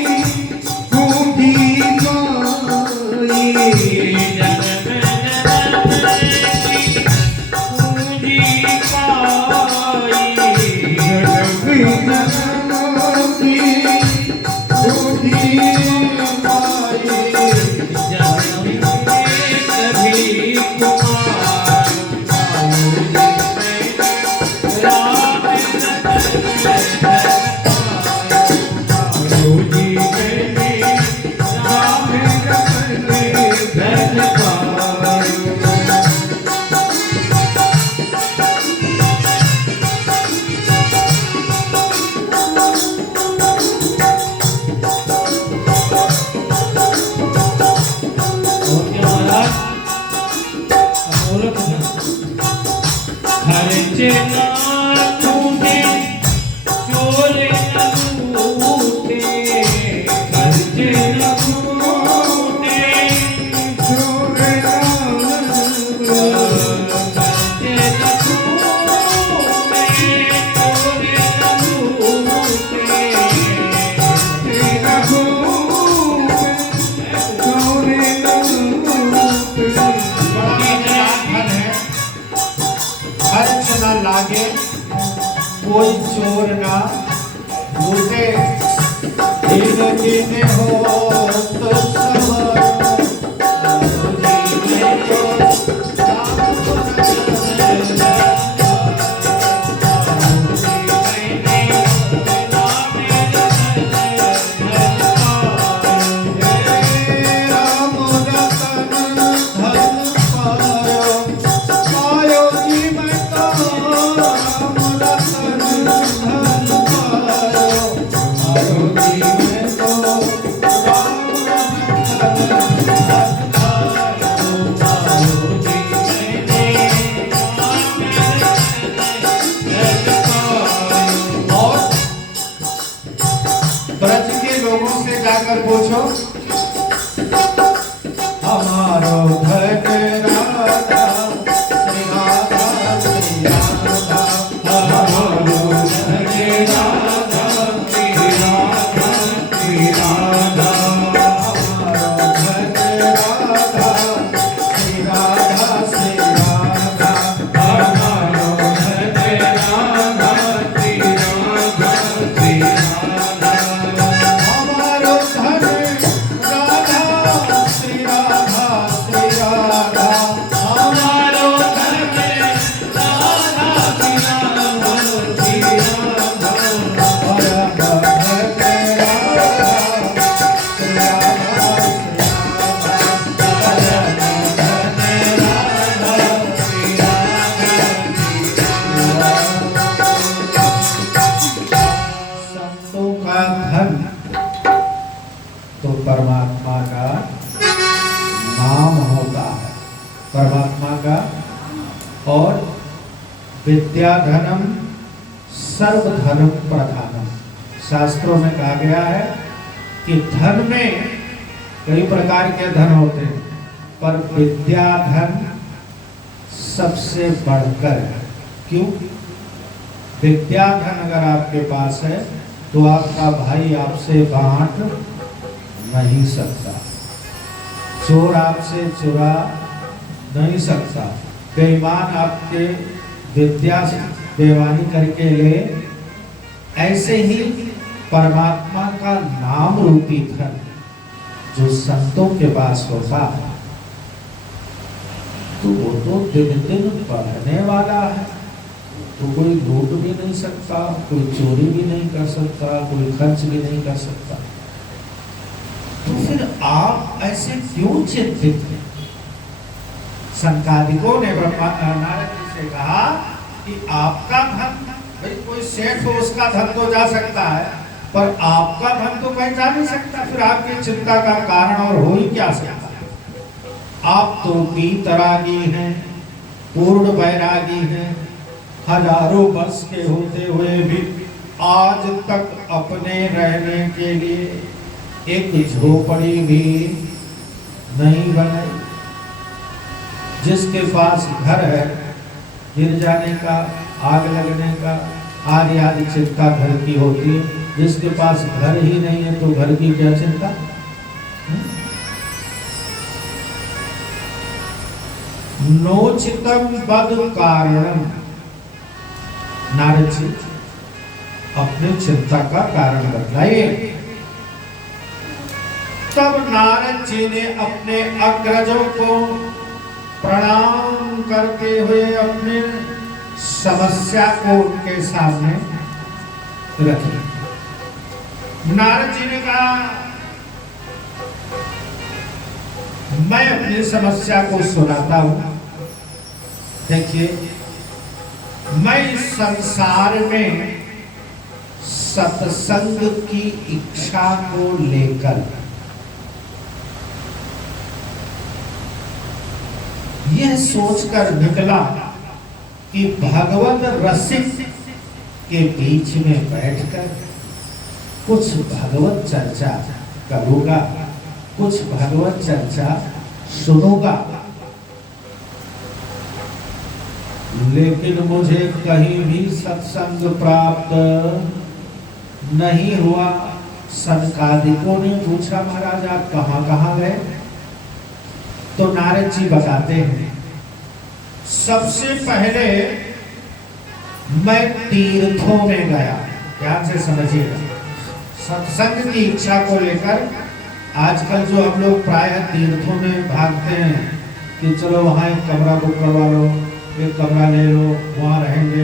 बूढ़ी माई जन्म पूजी पाई मोगी बूढ़ी माई जन्म कभी कुमार राम जी मैंने राम धन पायो। और क्या महाराज खर्चे ना टूटे चोरे न लूटे खर्चे न टूटे छोरे खर्चे न टूटे चोरे न लूटे तेरा भूप छोरे खर्च न लागे कोई चोर ना लूटे दिन हो तो ब्रज के लोगों से जाकर पूछो हमारो धन राधा श्री राधा श्री राधा हमारो धन राधा श्री राधा श्री राधा हमारो धन राधा श्री राधा श्री राधा हमारो धन राधा श्री राधा श्री राधा हमारो धन राधा श्री राधा श्री राधा हमारो धन राधा श्री राधा श्री राधा संतों का धन तो परमात्मा का नाम होता है, परमात्मा का। और विद्या धनम सर्वधनम प्रधानम, शास्त्रों में कहा गया है कि धन में कई प्रकार के धन होते हैं, पर विद्या धन सबसे बढ़कर है। क्यों? विद्या धन अगर आपके पास है तो आपका भाई आपसे बांट नहीं सकता, चोर आपसे चुरा नहीं सकता, बेईमान आपके विद्या से बेईमानी करके ले। ऐसे ही परमात्मा का नाम रूपी धन जो संतों के पास होता है तो वो तो दिन दिन बढ़ने वाला है, तो कोई लूट भी नहीं सकता, कोई चोरी भी नहीं कर सकता, कोई खर्च भी नहीं कर सकता। तो फिर आप ऐसे क्यों चिंतित हैं? संकादिकों ने ब्रह्मा नारद जी से कहा कि आपका धन, भाई कोई सेठ हो उसका धन तो जा सकता है, पर आपका धन तो कहीं जा नहीं सकता। फिर आपकी चिंता का कारण और हो ही क्या सकता है? आप तो बीतरागी हैं, पूर्ण वैरागी हैं, हजारों वर्ष के होते हुए भी आज तक अपने रहने के लिए एक झोपड़ी भी नहीं बनाई। जिसके पास घर है, गिर जाने का, आग लगने का, आदि आदि चिंता घर की होती है, जिसके पास घर ही नहीं है तो घर की क्या चिंता। नोचितम बद कारणम, नारद जी अपने चिंता का कारण बतलाइए। तब नारद जी ने अपने अग्रजों को प्रणाम करते हुए अपने समस्या को उनके सामने रखी। नारद जी ने कहा, मैं अपनी समस्या को सुनाता हूं। देखिए, मैं इस संसार में सत्संग की इच्छा को लेकर यह सोचकर निकला कि भगवत रसिक के बीच में बैठकर कुछ भगवत चर्चा करूंगा, कुछ भगवत चर्चा सुनूंगा। लेकिन मुझे कहीं भी सत्संग प्राप्त नहीं हुआ। सनकादिकों ने पूछा, महाराज आप कहाँ गए? तो नारद जी बताते हैं, सबसे पहले मैं तीर्थों में गया। ध्यान से समझिएगा, सत्संग की इच्छा को लेकर आजकल जो हम लोग प्रायः तीर्थों में भागते हैं कि चलो वहाँ एक कमरा बुक करवा लो, एक कमरा ले लो, वहाँ रहेंगे,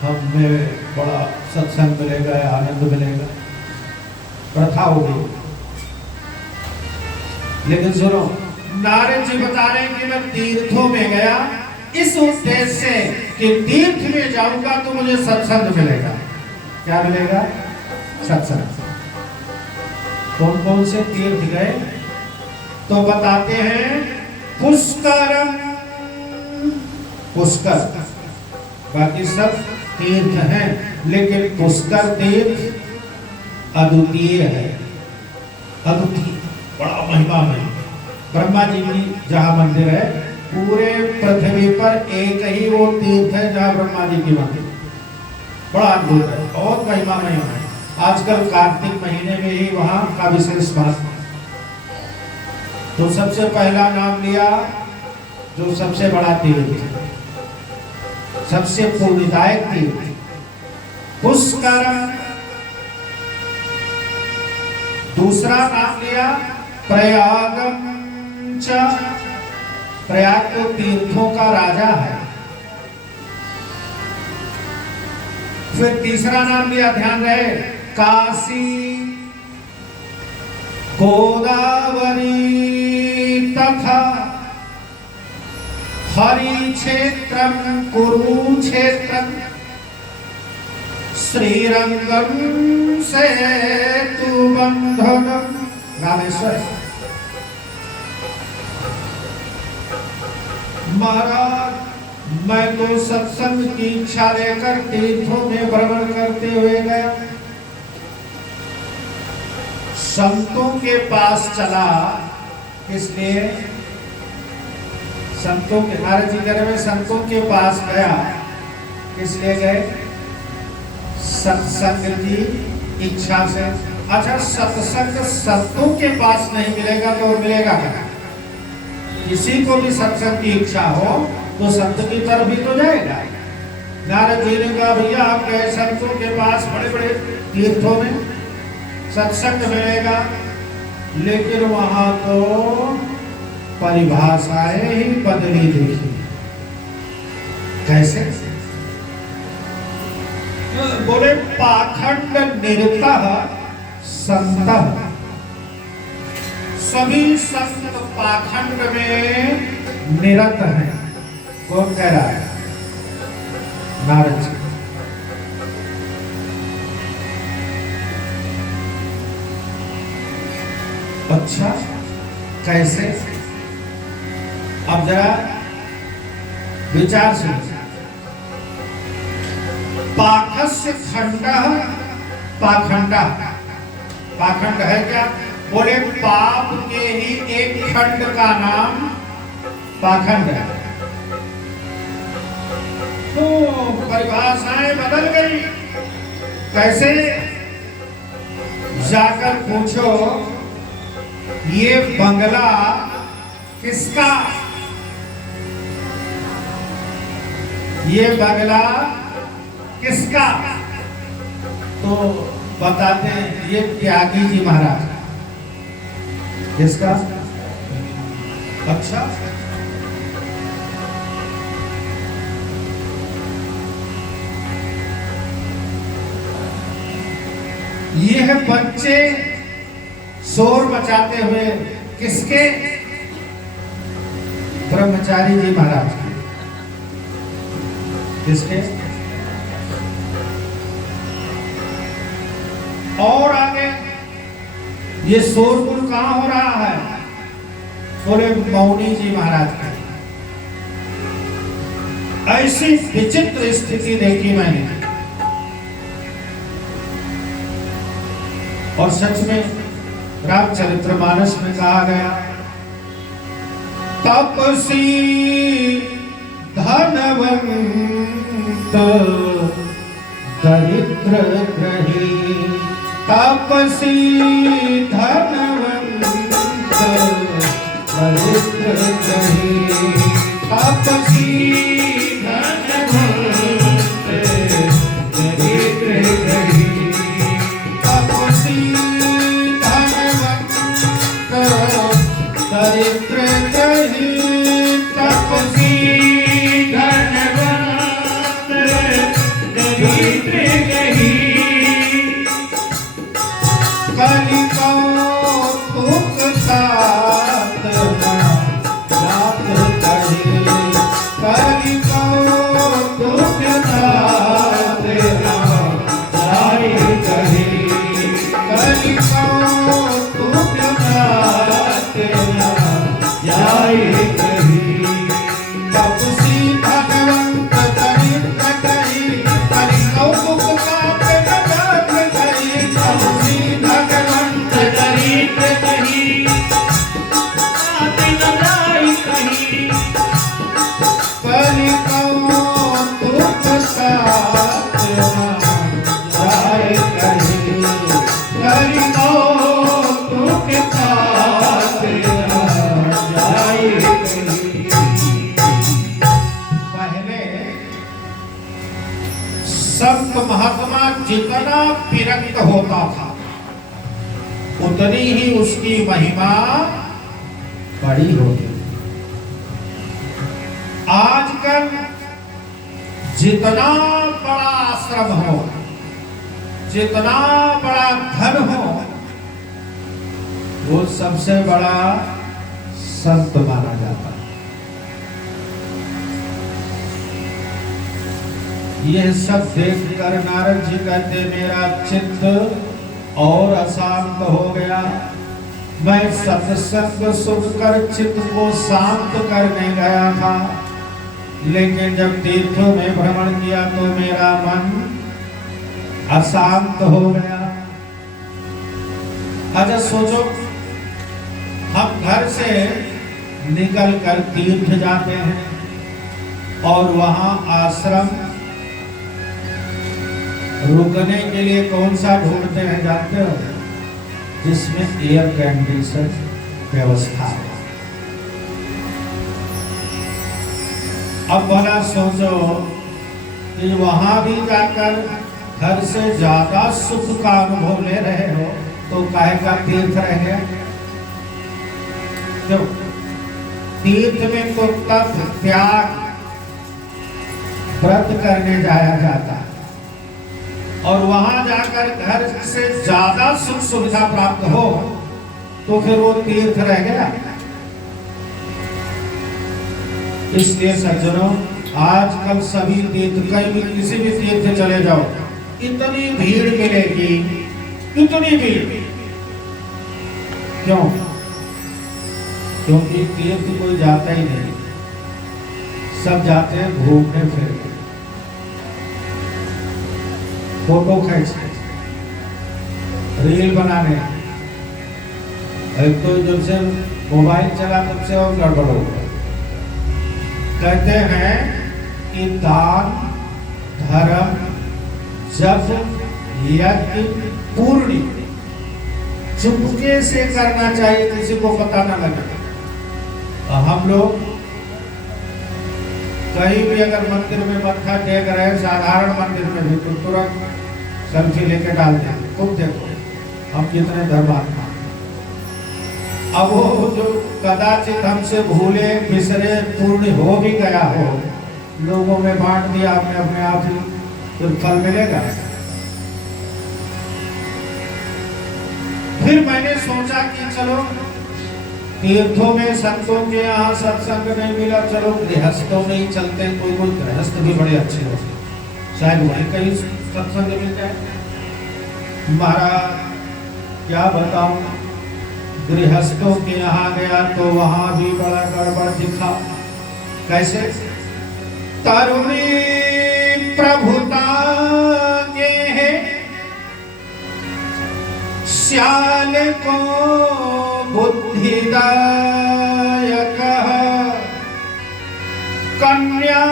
हमें बड़ा सत्संग मिलेगा, आनंद मिलेगा, प्रथा होगी। लेकिन सुनो, नारद जी बता रहे हैं कि मैं तीर्थों में गया इस उद्देश्य से कि तीर्थ में जाऊंगा तो मुझे सत्संग मिलेगा। क्या मिलेगा? सत्संग। कौन कौन से तीर्थ गए? तो बताते हैं, पुष्करम, पुष्कर, बाकी सब तीर्थ हैं, लेकिन पुष्कर तीर्थ अद्वितीय है, अद्वितीय, बड़ा महिमा में। ब्रह्मा जी की जहाँ मंदिर है, पूरे पृथ्वी पर एक ही वो तीर्थ है जहाँ ब्रह्मा जी की मंदिर, बड़ा अद्भुत है, बहुत महिमामय है। आजकल कार्तिक महीने में ही वहाँ का विशेष महत्व। तो सबसे पहला नाम लिया जो सबसे बड़ा तीर्थ, सबसे पुण्यदायक तीर्थ, पुष्कर। दूसरा नाम लिया प्रयागम, प्रयाग तो तीर्थों का राजा है। फिर तीसरा नाम लिया, ध्यान रहे, काशी, गोदावरी तथा हरि क्षेत्रम, कुरुक्षेत्रम, श्रीरंगम सेतु बंधनम, रामेश्वर। महाराज, मैं तो सत्संग की इच्छा लेकर तीर्थों में भ्रमण करते हुए गया, संतों के पास चला। इसलिए संतों के, नारद जी कह रहे हैं संतों के पास गया, इसलिए गए सत्संग की इच्छा से। अच्छा, सत्संग संतों के पास नहीं मिलेगा तो मिलेगा क्या? किसी को भी सत्संग की इच्छा हो तो संत की तरफ ही तो जाएगा। नारद जी ने कहा, भैया आप गए संतों के पास, बड़े बड़े तीर्थों में सत्संग मिलेगा, लेकिन वहां तो परिभाषाएं ही बदली देखी। कैसे? बोले, पाखंड निरतः संतः, सभी संत पाखंड में निरत हैं। कौन कह रहा है? नारद जी। अच्छा, कैसे? अब जरा विचार से। पाखस्य खंडः पाखंडा, पाखंड है क्या? बोले, पाप के ही एक खंड का नाम पाखंड है। तो परिभाषाएं बदल गई। कैसे? जाकर पूछो ये बंगला किसका, ये बंगला किसका, तो बताते हैं ये त्यागी जी महाराज का। किसका? अच्छा, ये है बच्चे शोर मचाते हुए किसके? ब्रह्मचारी जी महाराज के। किसके? और आगे ये शोरगुल कहां हो रहा है? बोले मौनी जी महाराज के। ऐसी विचित्र स्थिति देखी मैंने, और सच में रामचरितमानस में कहा गया, तपसी धनवंत दरिद्र ग्रही, तपसी धनवंत दरिद्र ग्रही, तपसी धनवंत दरिद्र ग्रही, तपसी धनवंत दरिद्र ग्रही, तपसी धनवंत दरिद्र ग्रही, कलि कौतुक साधना जात कहे, कलि कौतुक साधना जाय कहे, कलि कौतुक साधना जाय कहे, तपसी भगवंत दरिद्र कही, कलि कौतुक साधना जात कहे, तपसी भगवंत दरिद्र कही, कलि कौतुक साधना जाय कहे, कलि कौतुक साधना जाय कहे। पहले संत महात्मा जितना विरक्त होता था उतनी ही उसकी महिमा बड़ी होती। आजकल जितना बड़ा आश्रम हो, जितना बड़ा धन हो, वो सबसे बड़ा संत माना जाता है। यह सब देखकर नारद जी कहते मेरा चित्त और अशांत हो गया। मैं सत्संग सुनकर चित्त को शांत करने गया था, लेकिन जब तीर्थों में भ्रमण किया तो मेरा मन अशांत हो गया। अच्छा सोचो, हम घर से निकल कर तीर्थ जाते हैं और वहां आश्रम रुकने के लिए कौन सा ढूंढते हैं जानते हो? जिसमें एयर कंडीशन व्यवस्था है। अब भला सोचो कि वहां भी जाकर घर से ज्यादा सुख का अनुभव ले रहे हो तो काहे का तीर्थ रह गया? क्यों? तीर्थ में तो तप त्याग व्रत करने जाया जाता है, और वहां जाकर घर से ज्यादा सुख सुविधा प्राप्त हो तो फिर वो तीर्थ रह गया। इसलिए सज्जनों, आजकल सभी तीर्थ, कहीं भी किसी भी तीर्थ चले जाओ, इतनी भीड़ मिलेगी, इतनी भीड़। क्यों? क्योंकि तीर्थ कोई जाता ही नहीं, सब जाते हैं घूमने फिरने, फोटो खींचने, रील बनाने। एक तो जब से मोबाइल चला तब से और गड़बड़ हो गया। कहते हैं कि दान धर्म जप यज्ञ पूर्णि चुपके से करना चाहिए, किसी को पता ना लगे। हम लोग कहीं भी अगर मंदिर में मत्था टेक रहे, साधारण मंदिर में भी, तो तुरंत सेल्फी लेके डालते हैं। तुम देखो हम कितने धर्मात्मा। अब वो जो कदाचित हमसे भूले बिसरे पूर्ण हो भी गया हो, लोगों में बांट दिया आपने अपने आप ही, तो फल मिलेगा। फिर मैंने सोचा कि चलो तीर्थों में संतों के यहाँ सत्संग नहीं मिला, चलो गृहस्थों में ही चलते। कोई गृहस्थ भी बड़े अच्छे होते, शायद वहीं कहीं सत्संग मिल जाए। महाराज क्या बताऊं, गृहस्थों के यहाँ गया तो वहां भी बड़ा गड़बड़ दिखा। कैसे? तरुणी प्रभुता के है, श्याल को बुद्धिदायक, कन्या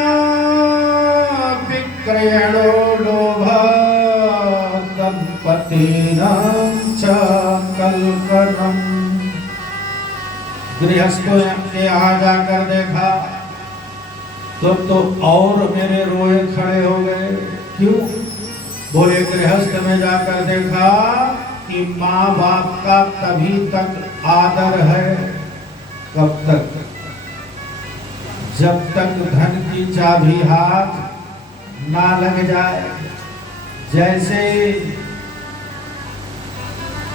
विक्रयणो लोभ, दंपतीनां च कल्पनम। गृहस्थों के यहाँ जाकर देखा तो और मेरे रोए खड़े हो गए। क्यों? बोले गृहस्थ में जाकर देखा कि माँ बाप का तभी तक आदर है, कब तक? जब तक धन की चाबी हाथ ना लग जाए। जैसे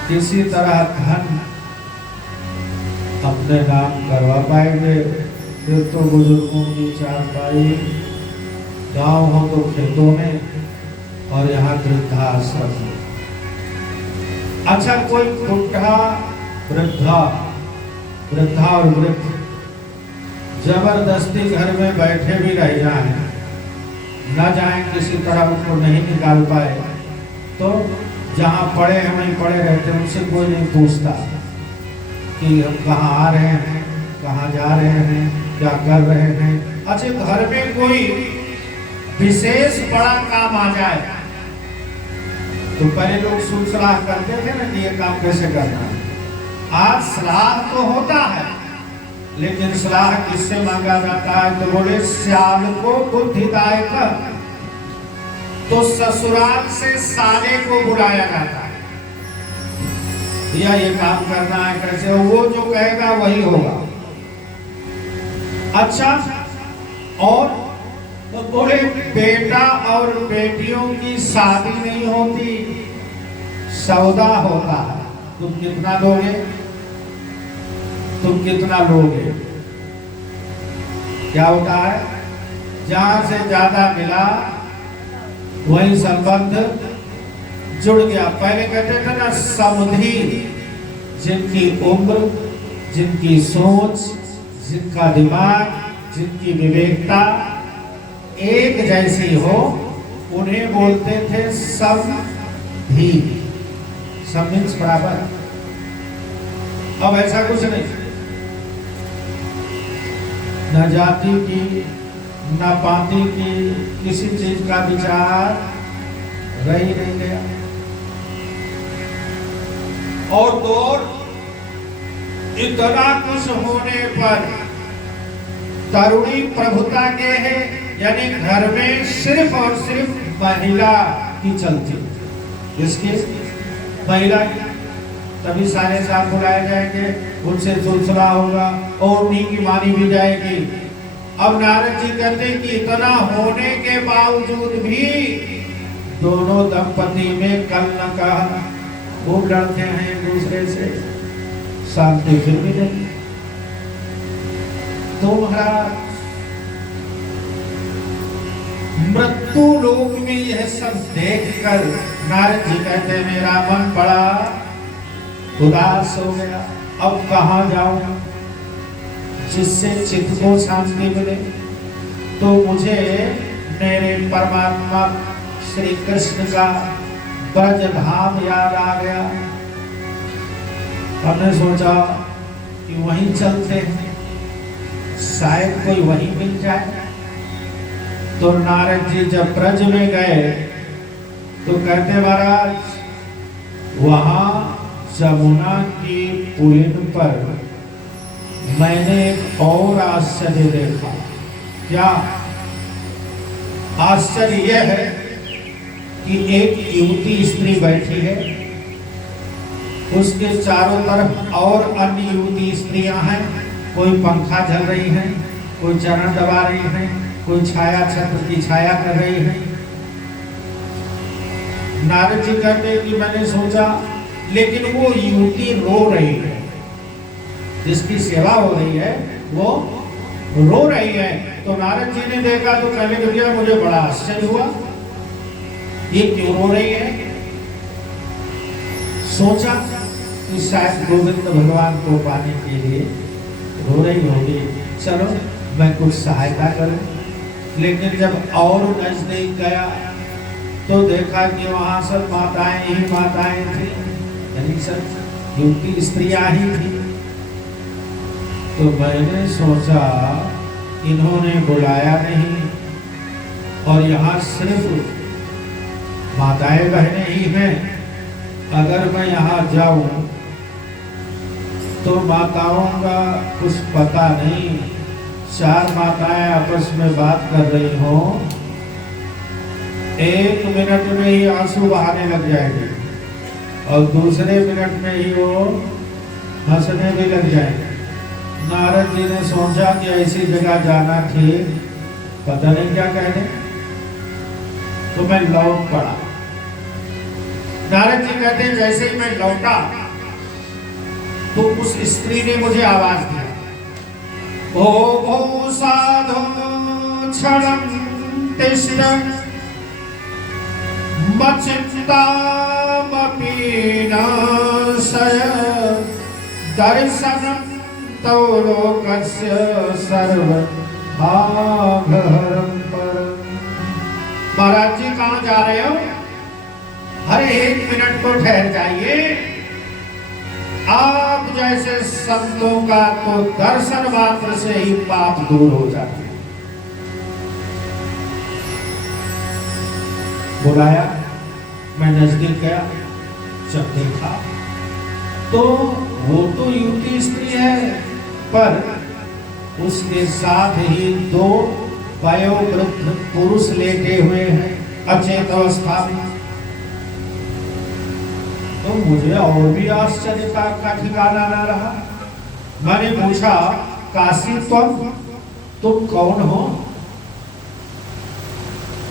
किसी तरह धन अपने नाम करवा पाएंगे, फिर तो बुजुर्गों की चारपाई, गांव हो तो खेतों में, और यहाँ वृद्धाश्रम। अच्छा, कोई बुढ़ा वृद्धा और वृद्ध जबरदस्ती घर में बैठे भी रह जाए, न जाए किसी तरह उनको नहीं निकाल पाए, तो जहाँ पड़े हैं वहीं पड़े रहते, उनसे कोई नहीं पूछता कि हम कहाँ आ रहे हैं, कहाँ जा रहे हैं, क्या कर रहे हैं। अच्छा, घर में कोई विशेष बड़ा काम आ जाए तो पहले लोग सुन सलाह करते थे ना कि ये काम कैसे करना है। आज सलाह तो होता है, लेकिन सलाह किससे मांगा जाता है? तो बोले श्याल को बुद्धिदायक, तो ससुराल से साले को बुलाया जाता है, या ये काम करना है कैसे, वो जो कहेगा वही होगा। अच्छा, और तो बोले बेटा और बेटियों की शादी नहीं होती, सौदा होता है। तुम कितना लोगे, तुम कितना लोगे? क्या होता है? जहां से ज्यादा मिला वही संबंध जुड़ गया। पहले कहते थे ना समधि, जिनकी उम्र, जिनकी सोच, जिनका दिमाग, जिनकी विवेकता एक जैसी हो, उन्हें बोलते थे समधि। सब मीन्स बराबर। अब ऐसा कुछ नहीं, न जाति की न पाति की किसी चीज का विचार रह ही नहीं गया। और दौर इतना कुछ होने पर तरुणी प्रभुता के है, यानी घर में सिर्फ और सिर्फ महिला की चलती। इसकी महिला की, तभी सारे साथ बुलाए जाएंगे, उनसे सुलसला होगा और उन्हीं की मानी भी जाएगी। अब नारद जी कहते हैं कि इतना होने के बावजूद भी दोनों दंपति में कल न कहा, खूब लड़ते हैं एक दूसरे से, शांति फिर भी नहीं। तो महाराज मृत्यु लोक में यह सब देखकर नारद जी कहते हैं मेरा मन बड़ा उदास हो गया। अब कहाँ जाऊं जिससे चित्त को शांति मिले? तो मुझे मेरे परमात्मा श्री कृष्ण का ब्रज धाम याद आ गया। हमने सोचा कि वहीं चलते हैं, शायद कोई वहीं मिल जाए। तो नारद जी जब ब्रज में गए तो कहते महाराज वहां जमुना की पुलिन पर मैंने एक और आश्चर्य देखा। क्या आश्चर्य यह है कि एक युवती स्त्री बैठी है, उसके चारों तरफ और अन्य युवती स्त्रियां हैं। कोई पंखा झल रही है, कोई चरण दबा रही है, कोई छाया छत्र की छाया कर रही है। नारद जी कहते हैं कि मैंने सोचा, लेकिन वो युवती रो रही है, जिसकी सेवा हो रही है वो रो रही है। तो नारद जी ने देखा तो कहने लगे, मुझे बड़ा आश्चर्य हुआ, ये क्यों रो रही है। सोचा कि शायद गोविंद भगवान को पाने के लिए रो रही होगी, चलो मैं कुछ सहायता करूं। लेकिन जब और नजदीक गया तो देखा कि वहां सब माताएं ही माताएं थी, यानी सब युवती स्त्रियां ही थी। तो मैंने सोचा इन्होंने बुलाया नहीं और यहाँ सिर्फ माताएं बहनें ही हैं। अगर मैं यहाँ जाऊं तो माताओं का कुछ पता नहीं, चार माताएं आपस में बात कर रही हो, एक मिनट में ही आंसू बहाने लग जाएंगे और दूसरे मिनट में ही वो हंसने भी लग जाएंगे। नारद जी ने सोचा कि ऐसी जगह जाना ठीक, पता नहीं क्या कहने, तो मैं लौट पड़ा। नारद जी कहते हैं जैसे ही मैं लौटा तो उस स्त्री ने मुझे आवाज दिया, ओ साधो क्षणं तिष्ठ मच्चित्तामपि नाशय दर्शनं तौ लोकस्य सर्वभागहरं परम्। महाराज जी कहाँ जा रहे हो? हर एक मिनट को ठहर जाइए। आप जैसे संतों का तो दर्शन मात्र से ही पाप दूर हो जाते हैं। बुलाया, मैं नजदीक गया, जब देखा तो वो तो युवती स्त्री है, पर उसके साथ ही दो वयोवृद्ध पुरुष लेटे हुए हैं अचेत अवस्था में। तो मुझे और भी आश्चर्य का ठिकाना न रहा। मैंने पूछा, काशी तुम कौन हो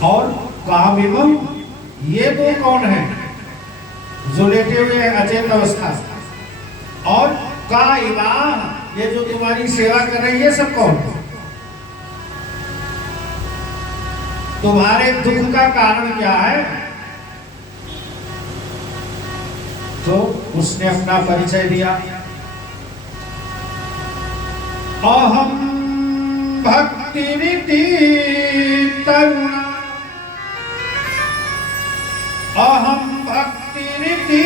और कहाँ विमल, ये दो कौन है जो लेटे हुए हैं अचेत अवस्था, और का इमाम, ये जो तुम्हारी सेवा कर रही है, सब कौन है? तुम्हारे दुख का कारण क्या है? तो उसने अपना परिचय दिया, अहम भक्तिरिति तरुणा, अहम भक्तिरिति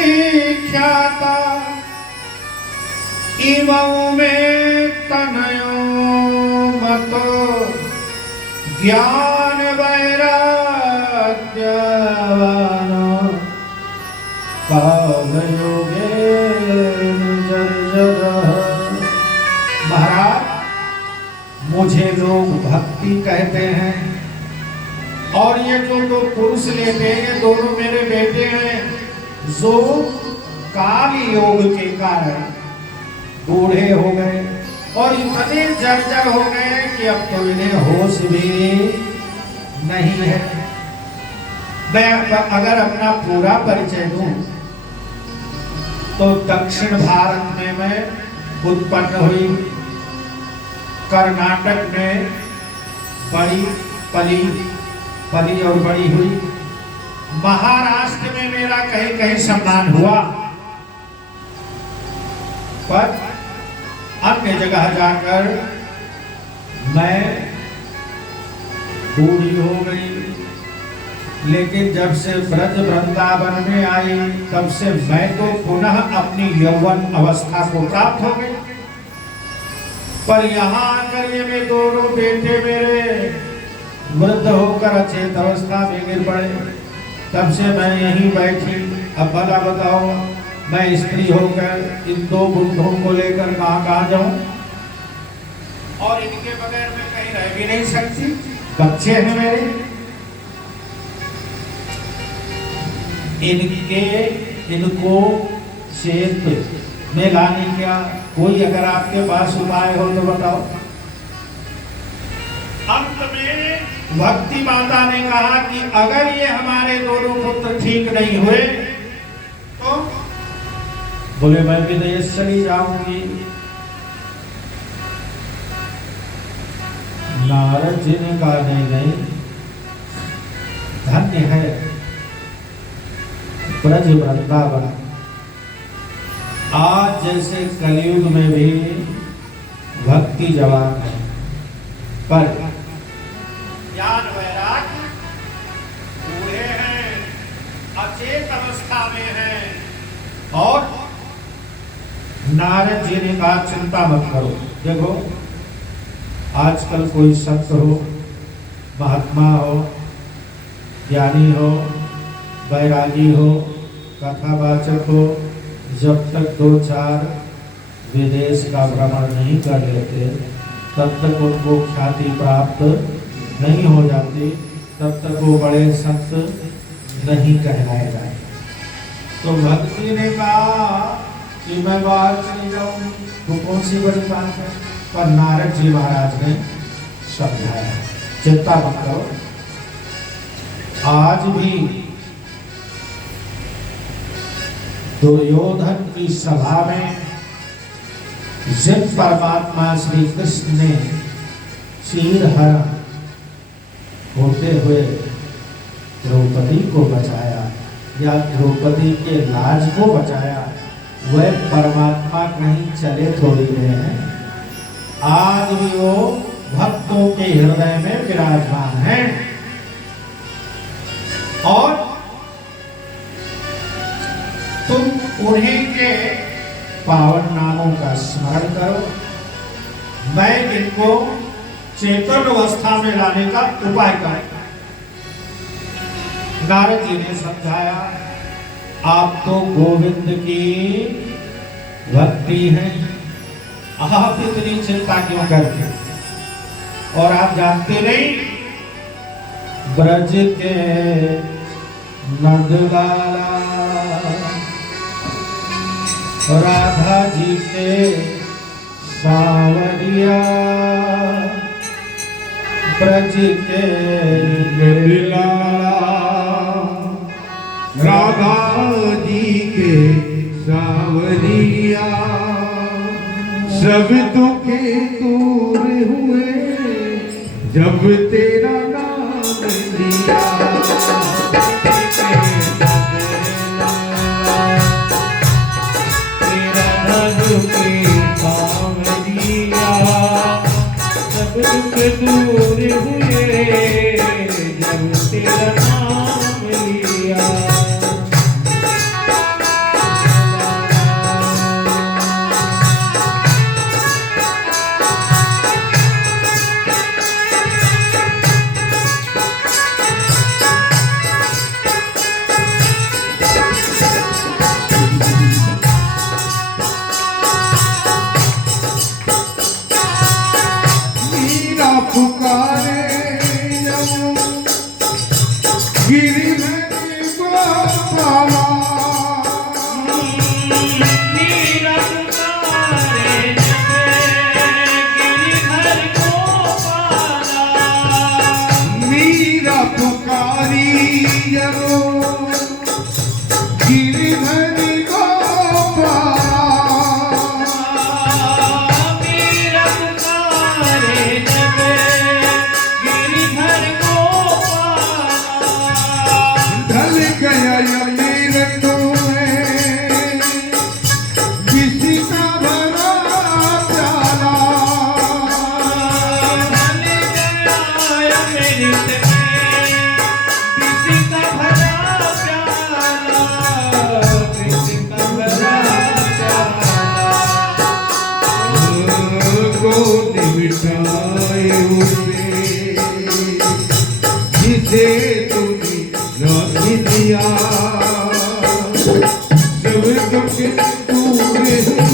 ख्याता, इमौ में तनयो मतो ज्ञान वैराग्यवान महाराज, मुझे लोग भक्ति कहते हैं, और ये जो दो पुरुष लेते हैं, ये दोनों मेरे बेटे हैं, जो काल योग के कारण बूढ़े हो गए और इतने जर्जर हो गए कि अब तो इन्हें होश भी नहीं है। मैं अगर अपना पूरा परिचय दूं तो दक्षिण भारत में मैं उत्पन्न हुई, कर्नाटक में पली और बड़ी हुई, महाराष्ट्र में मेरा कहीं कहीं सम्मान हुआ, पर अन्य जगह जाकर मैं बूढ़ी हो गई। लेकिन जब से ब्रज वृंदावन में आई, तब से मैं तो पुनः अपनी यौवन अवस्था को प्राप्त हो गई। पर यहाँ आकर ये मेरे दोनों बेटे मेरे वृद्ध होकर अचेत अवस्था में गिर पड़े। तब से मैं यहीं बैठी। अब भला बताओ, मैं स्त्री होकर इन दो बुद्धों को लेकर कहाँ कहाँ जाऊं, और इनके बगैर मैं कहीं रह भी नहीं सकती, बच्चे हैं मेरे। इनको क्षेत्र में लाने का कोई अगर आपके पास उपाय हो तो बताओ। अंत में भक्ति माता ने कहा कि अगर ये हमारे दोनों पुत्र ठीक नहीं हुए तो बोले मैं विदेश चली जाऊंगी। नारद जी ने कहा नहीं, धन्य है ब्रज वृंदावन। आज जैसे कलयुग में भी भक्ति जवान है, पर ज्ञान वैराग्य बूढ़े हैं, अचेत अवस्था में हैं। और नारद जी ने कहा चिंता मत करो। देखो आजकल कोई संत हो, महात्मा हो, ज्ञानी हो, वैरागी हो, कथावाचक हो, जब तक 2-4 विदेश का भ्रमण नहीं कर लेते तब तक उनको ख्याति प्राप्त नहीं हो जाती, तब तक वो बड़े संत नहीं कहलाए जाए। तो भक्ति ने कहा कि मैं बाहर चली जाऊं तो कौन सी बड़ी बात है, पर नारद जी महाराज ने समझाया चिंता मत करो। आज भी दुर्योधन की सभा में जिन परमात्मा श्री कृष्ण ने चीरहरण होते हुए द्रौपदी को बचाया या द्रौपदी के लाज को बचाया, वह परमात्मा कहीं चले थोड़ी गए हैं। आज भी वो भक्तों के हृदय में विराजमान है। और तुम उन्हीं के पावन नामों का स्मरण करो, मैं इनको चेतन अवस्था में लाने का उपाय करूंगा। नारद जी ने समझाया आप तो गोविंद की भक्ति हैं, आप इतनी चिंता क्यों करते? और आप जानते नहीं ब्रज के नंदलाला राधा जी के सावरिया, ब्रज के नंदलाला राधा जी के सावरिया, सब दुख दूर हुए जब तेरा नाम लिया। दूर हुए जब तेरा नाम लिया।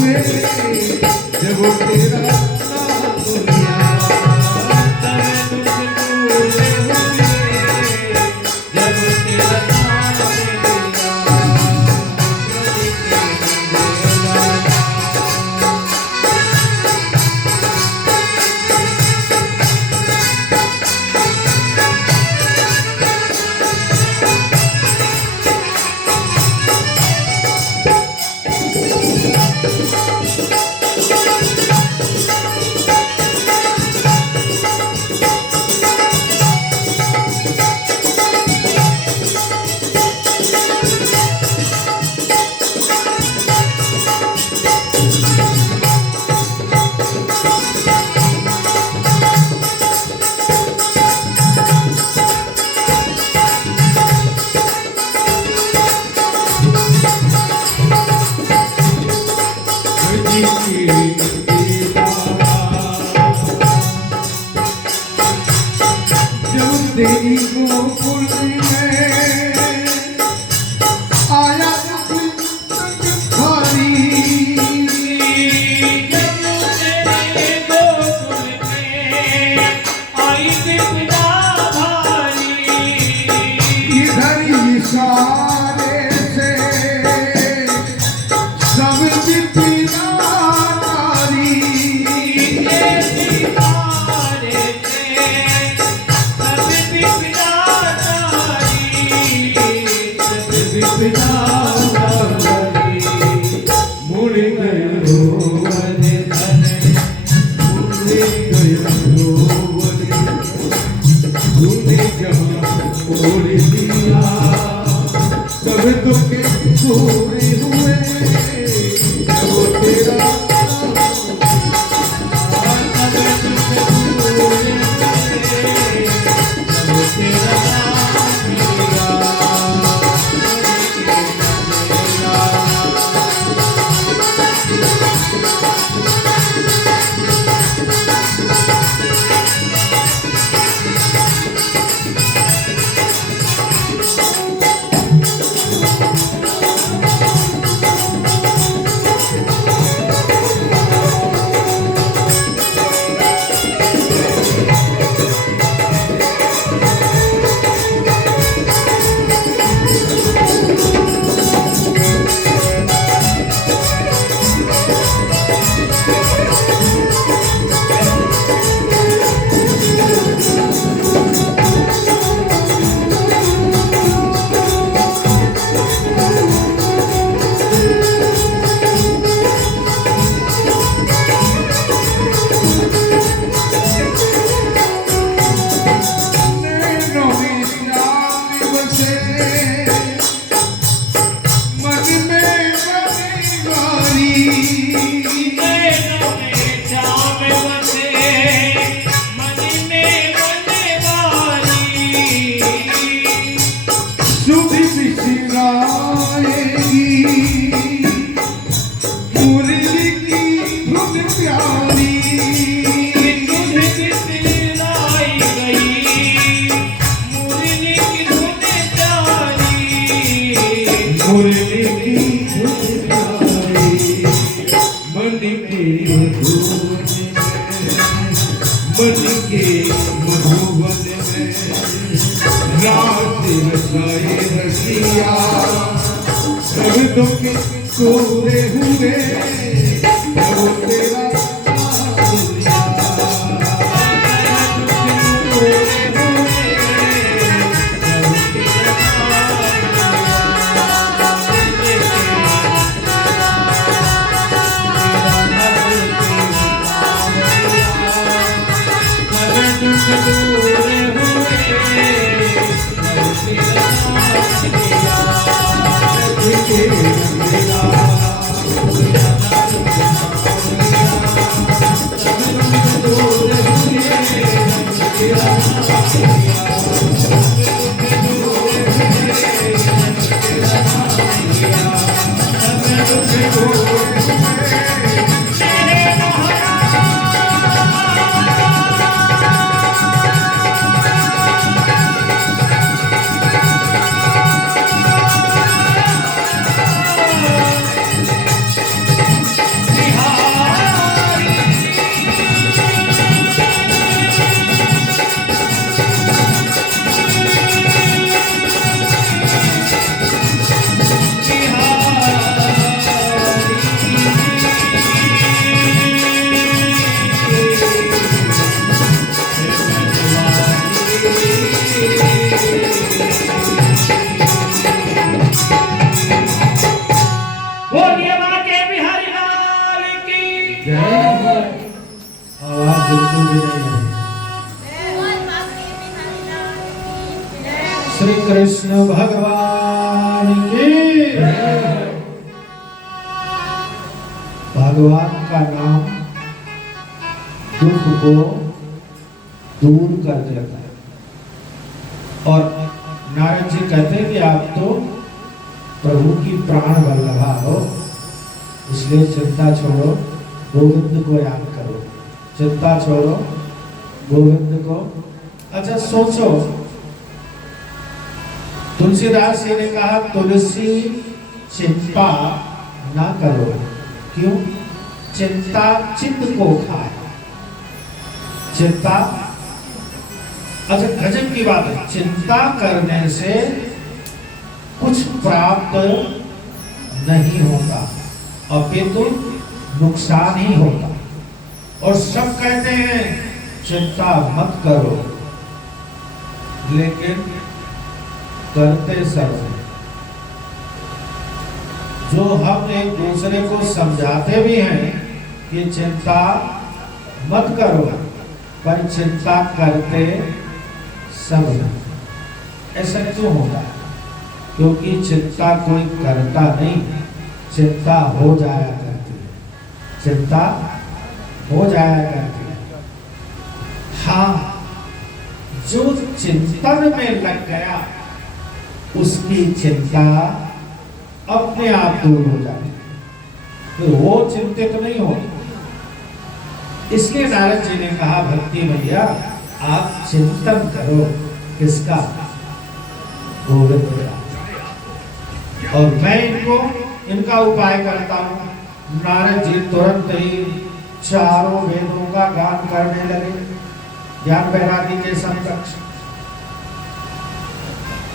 हुए जब तेरा नाम लिया। सब दुख दूर हुए जब तेरा नाम जब तेरी गोकुल में आया खाली जब तेरे गोकुल में आई विपदा भारी। इधर इशारे से सब विपदा नारी। मुड़ गयो वन धन मुड़ गयो तूने जहाँ छोड़ दिया सब दुख पूरे हुए जब तेरा पूरे हुए जब तेरा Thank you. आवाज बिल्कुल भी नहीं है। श्री कृष्ण भगवान की। भगवान का नाम दुख को दूर कर देता है। और नारद जी कहते हैं कि आप तो प्रभु की प्राण वल्लभा हो, इसलिए चिंता छोड़ो, गोविंद को याद करो। चिंता छोड़ो, गोविंद को। अच्छा सोचो, तुलसीदास जी ने कहा तुलसी चिंता ना करो। क्यों? चिंता चित्त को खाए। चिंता, अच्छा गजब की बात है, चिंता करने से कुछ प्राप्त नहीं होता, अपितु नुकसान ही होता। और सब कहते हैं चिंता मत करो, लेकिन करते सब। जो हम एक दूसरे को समझाते भी हैं कि चिंता मत करो, पर चिंता करते सब हैं। ऐसा क्यों होता है? क्योंकि चिंता कोई करता नहीं, चिंता हो जाया करती है। चिंता हो जाया करती है। हाँ, जो चिंतन में लग गया उसकी चिंता अपने आप दूर हो जाती है, तो वो चिंतित नहीं होती। इसलिए नारद जी ने कहा भक्ति भैया आप चिंतन करो। किसका? गोविंद का। और मैं इनका उपाय करता हूँ। नारद जी तुरंत ही चारों वेदों का गान करने लगे, ज्ञान वैरागी के समकक्ष।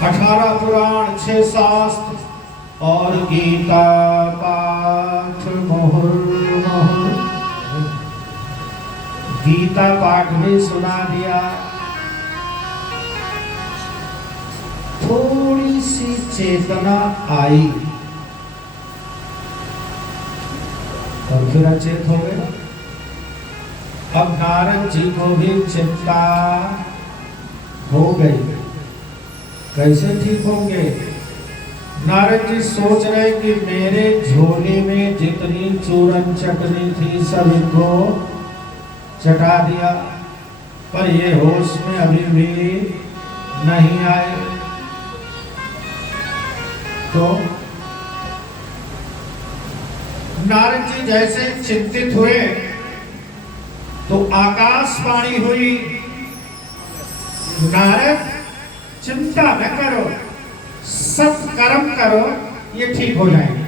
18 पुराण, 6 शास्त्र और गीता पाठ मुहुर्मुहुः। गीता पाठ भी सुना दिया। थोड़ी सी चेतना आई और फिर अचेत हो गए। अब नारद जी को भी चिंता हो गई, कैसे ठीक होंगे? नारद जी सोच रहे कि मेरे झोले में जितनी चूरन चटनी थी सब इनको चटा दिया, पर ये होश में अभी भी नहीं आए। तो नारद जी जैसे चिंतित हुए तो आकाशवाणी हुई, नारद चिंता न करो, सत्कर्म करो, ये ठीक हो जाएंगे।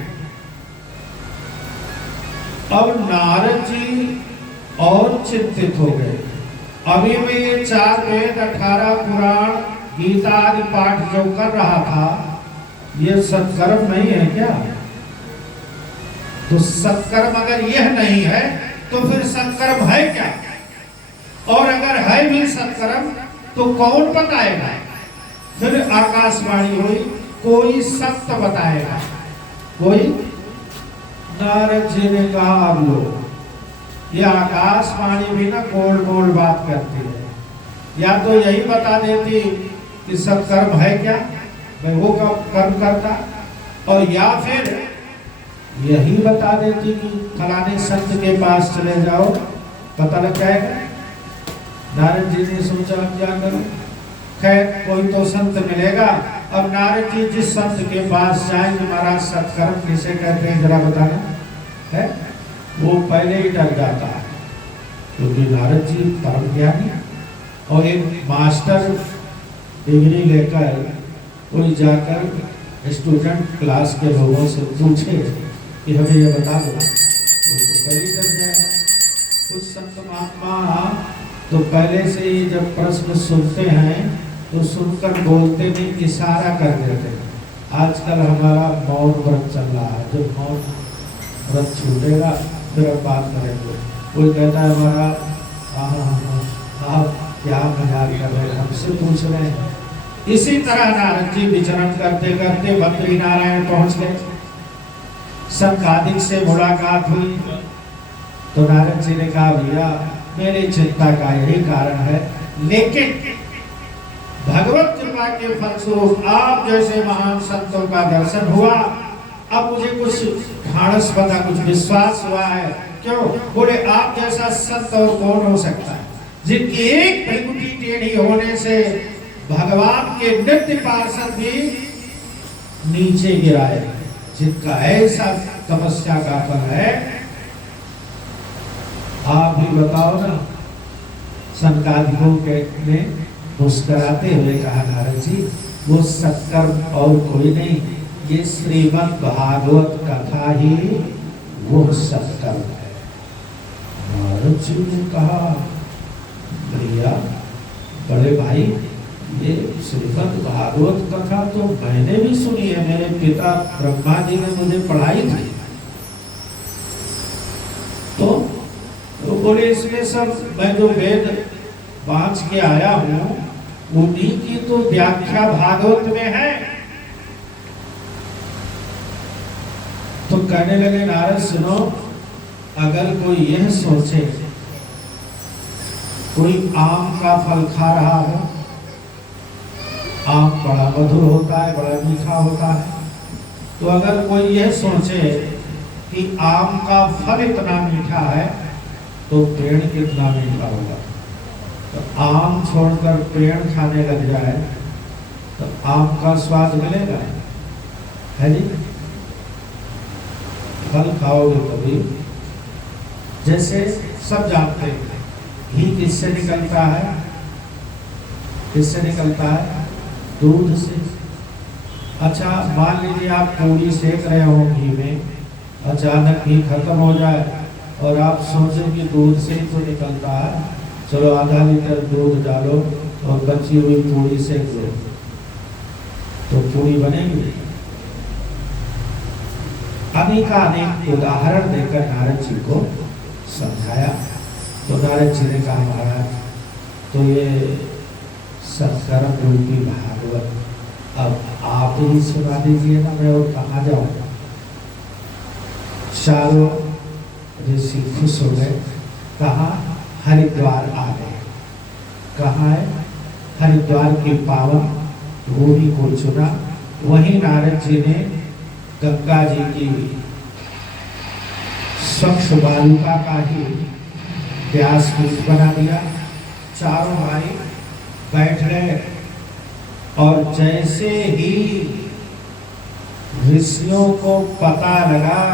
अब नारद जी और चिंतित हो गए। अभी मैं ये 4 वेद, 18 पुराण, गीता आदि पाठ जो कर रहा था, ये सत्कर्म नहीं है क्या? तो सत्कर्म अगर यह नहीं है तो फिर सत्कर्म है क्या? और अगर है भी सत्कर्म तो कौन बताएगा? फिर आकाशवाणी हुई, कोई सत्य बताएगा। कोई? नारद जी ने कहा अब लो, ये आकाशवाणी भी ना गोल गोल बात करती है। या तो यही बता देती कि सत्कर्म है क्या, मैं वो कर्म करता, और या फिर यही बता देती कि फलाने संत के पास चले जाओ, पता लग जाएगा। नारद जी ने सोचा अब क्या करूं? खैर कोई तो संत मिलेगा। अब नारद जी जिस संत के पास जाएंगे, महाराज सत्कर्म किसे कहते हैं जरा बताना है, वो पहले ही डर जाता है, क्योंकि नारद जी परम ज्ञानी। और एक मास्टर डिग्री लेकर कोई जाकर स्टूडेंट क्लास के लोगों से पूछे कि हमें ये बता दो, तो पहले डर जाएगा। कुछ संत महात्मा तो पहले से ही जब प्रश्न सुनते हैं तो सुनकर बोलते नहीं, इशारा कर देते हैं। आजकल हमारा मौन व्रत चल रहा है, जब मौन व्रत छूटेगा फिर अब बात करेंगे। कोई कहता है हमारा आप क्या मजाक कर रहे हैं, हमसे पूछ रहे हैं। इसी तरह नारद जी विचरण करते करते बद्री नारायण पहुंच गए। संकादिक से मुलाकात हुई। तो नारद जी ने कहा भैया मेरी चिंता का यही कारण है, लेकिन भगवत कृपा के फलस्वरूप आप जैसे महान संतों का दर्शन हुआ, अब मुझे कुछ ढाढ़स पता, कुछ विश्वास हुआ है। क्यों? बोले आप जैसा संत और कौन हो सकता है, जिनकी एक भृगुटी टेढ़ी होने से भगवान के नित्य पार्षद भी नीचे गिराए, जिनका ऐसा तपस्या का फल है। आप भी बताओ ना। सनकादिकों के ने मुस्कुराते हुए कहा नारद जी वो सत्कर्म और कोई नहीं, ये श्रीमद् भागवत कथा ही वो सत्कर्म है। नारद जी ने कहा भैया बड़े भाई ये श्रीमद् भागवत कथा तो मैंने भी सुनी है, मेरे पिता ब्रह्मा जी ने मुझे पढ़ाई थी। तो बोले इसमें सब मैं जो वेद बांच के आया हूं उन्हीं की तो व्याख्या भागवत में है। तो कहने लगे नारद सुनो, अगर कोई यह सोचे कोई आम का फल खा रहा हो, आम बड़ा मधुर होता है, बड़ा मीठा होता है, तो अगर कोई यह सोचे कि आम का फल इतना मीठा है तो पेड़ कितना मीठा होगा, तो आम छोड़कर पेड़ खाने लग जाए तो आम का स्वाद मिलेगा है जी। फल खाओगे कभी, जैसे सब जानते हैं घी किससे निकलता है, किससे निकलता है? दूध से। अच्छा मान लीजिए आप पूरी सेक रहे हो घी में, अचानक घी खत्म हो जाए और आप सोचें कि दूध से ही तो निकलता है, चलो आधा लीटर दूध डालो और बची हुई पूरी सेक दो, तो पूरी बनेगी। अनेक उदाहरण देकर नारद जी को समझाया। तो नारद जी ने कहा महाराज तो ये सत्कर्म रूपी भागवत अब आप ही सुना दीजिए ना, मैं और कहाँ जाऊँ। चारों ऋषि खुश हो गए, कहा हरिद्वार आ गए। कहाँ है? हरिद्वार की पावन भूमि को चुना। वहीं नारद जी ने गंगा जी की स्वच्छ बालुका का ही व्यास पुष्प बना दिया। चारों भाई बैठ गए और जैसे ही ऋषियों को पता लगा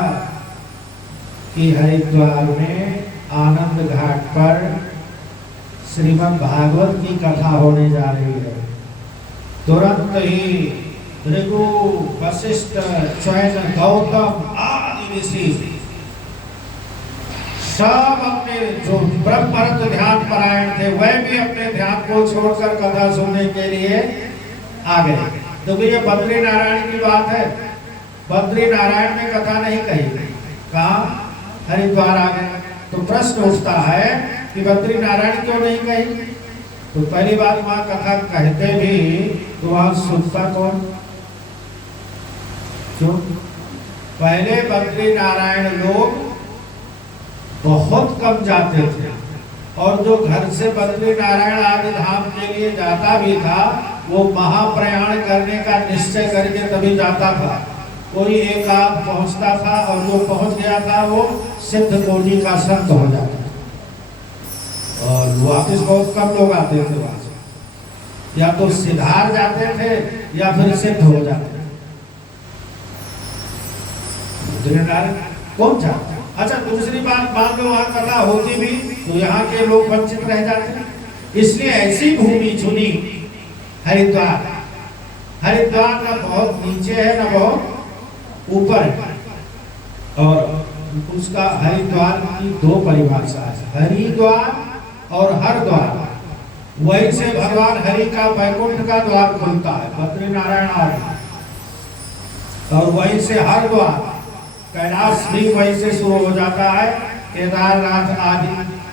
कि हरिद्वार में आनंद घाट पर श्रीमद् भागवत की कथा होने जा रही है, तुरंत ही भृगु, वशिष्ठ, चैन, गौतम आदि ऋषि सब अपने जो ब्रह्मरत ध्यान परायण थे वह भी अपने ध्यान को छोड़कर कथा सुनने के लिए आ गए। तो ये बद्री नारायण की बात है, बद्री नारायण ने कथा नहीं कही, कहा हरिद्वार आ गए। तो प्रश्न उठता है कि बद्री नारायण क्यों नहीं कही? तो पहली बात वहां कथा कहते भी तो वहां सुनता कौन? क्यों? पहले बद्री नारायण लोग बहुत कम जाते थे और जो घर से बद्री नारायण आदि धाम के लिए जाता भी था वो महाप्रयाण करने का निश्चय करके तभी जाता था। कोई एक आध पहुंचता था और जो पहुंच गया था वो सिद्ध कोटि का संत हो जाता था और वापिस बहुत कम लोग आते थे वहां से, या तो सिधार जाते थे या फिर सिद्ध हो जाते थे। कौन चाहता? अच्छा दूसरी बात, मान लो वहां कथा होती भी तो यहाँ के लोग वंचित रह जाते, इसलिए ऐसी भूमि चुनी हरिद्वार। हरिद्वार ना बहुत नीचे है ना बहुत ऊपर है, और उसका हरिद्वार की दो परिभाषा है, हरिद्वार और हरद्वार। वहीं से भगवान हरि का वैकुंठ का द्वार खुलता है, बद्री नारायण आदि, और वहीं से हरद्वार कैलाश भी वहीं से शुरू हो जाता है, केदारनाथ आदि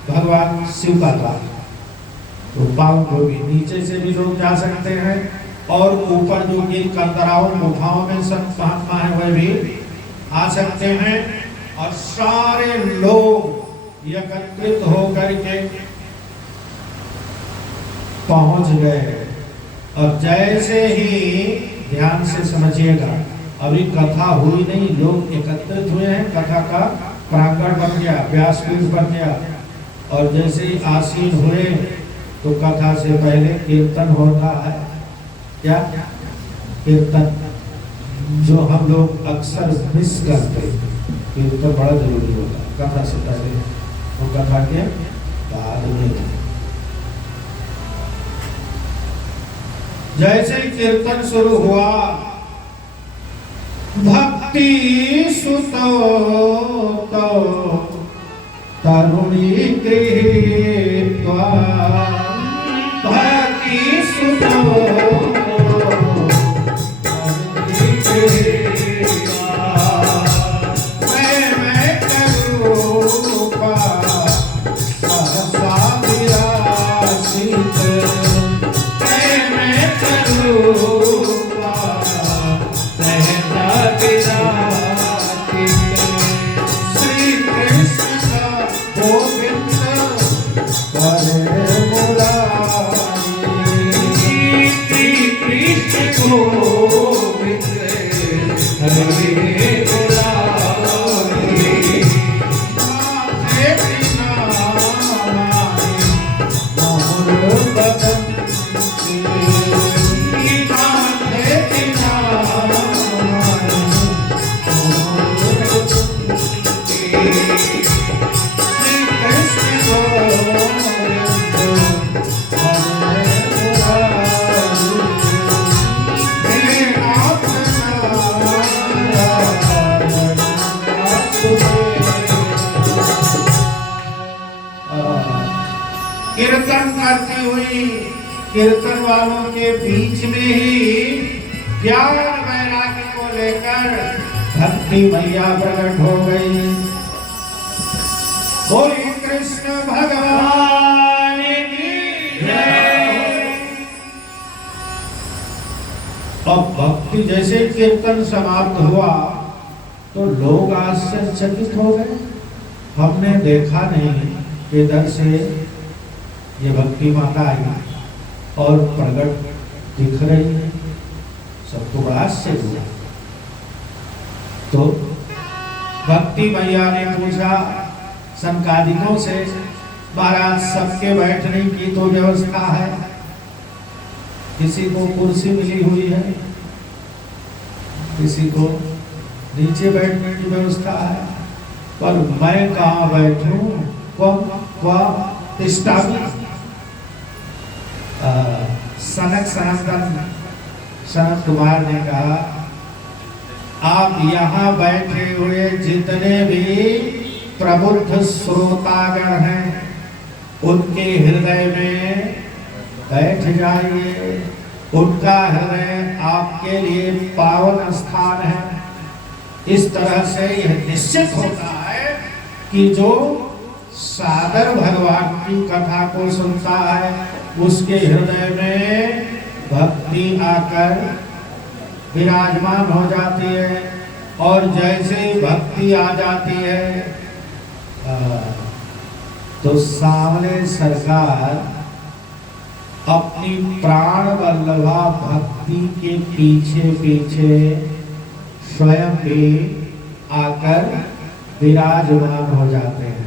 भगवान शिव का द्वार। तो पावन भूमि नीचे से भी लोग जा सकते हैं और ऊपर जो गिर कंदराओं गुफाओं में संत महात्मा है वह भी आ सकते हैं। और सारे लोग एकत्रित होकर के पहुंच गए। और जैसे ही ध्यान से समझिएगा, अभी कथा हुई नहीं, लोग एकत्रित हुए हैं, कथा का प्रांगण बन गया, व्यासपीठ बन गया। और जैसे ही आसीन हुए तो कथा से पहले कीर्तन होता है। क्या कीर्तन, जो हम लोग अक्सर मिस करते, कीर्तन बड़ा जरूरी होता है कथा से पहले, तो कथा के बाद में। जैसे ही कीर्तन शुरू हुआ, भक्ति सुतो तो तरुणी गृहीत्वा, भक्ति सुतो तरुणी गृहीत्वा, मैं करूपा सहसा विराजित, मैं करूपा सहसा विराजित। श्री कृष्ण का गोविंद करे मुरारी, श्री कृष्ण गोविंद करे मुरारी। माथे बिना मारे मोर बदन की, माथे बिना मारे मोर बदन की। श्री कृष्ण गोविंद करे मुरारी, हे नाथ नारायण कीर्तन करती हुई कीर्तन वालों के बीच में ही ज्ञान वैराग्य को लेकर भक्ति मैया प्रकट हो गई। बोली कृष्ण भगवान की जय। अब भक्ति जैसे कीर्तन समाप्त हुआ तो लोग आश्चर्यचकित हो गए। हमने देखा नहीं, इधर से ये भक्ति माता आई और प्रकट दिख रही है, सबको बड़ा आश्चर्य हुआ। तो भक्ति मैया ने पूछा संकादिकों से, महाराज सबके बैठने की तो व्यवस्था है, किसी को कुर्सी मिली हुई है, किसी को नीचे बैठने की व्यवस्था है, पर मैं कहाँ बैठूं, सनत कुमार ने कहा, आप यहाँ बैठे हुए जितने भी प्रबुद्ध श्रोतागण हैं, उनके हृदय में बैठ जाइए। उनका हृदय आपके लिए पावन स्थान है। इस तरह से यह निश्चित होता है कि जो सादर भगवान की कथा को सुनता है, उसके हृदय में भक्ति आकर विराजमान हो जाती है। और जैसे ही भक्ति आ जाती है तो सामने सरकार अपनी प्राण वल्लभा भक्ति के पीछे पीछे स्वयं भी आकर विराजमान हो जाते हैं।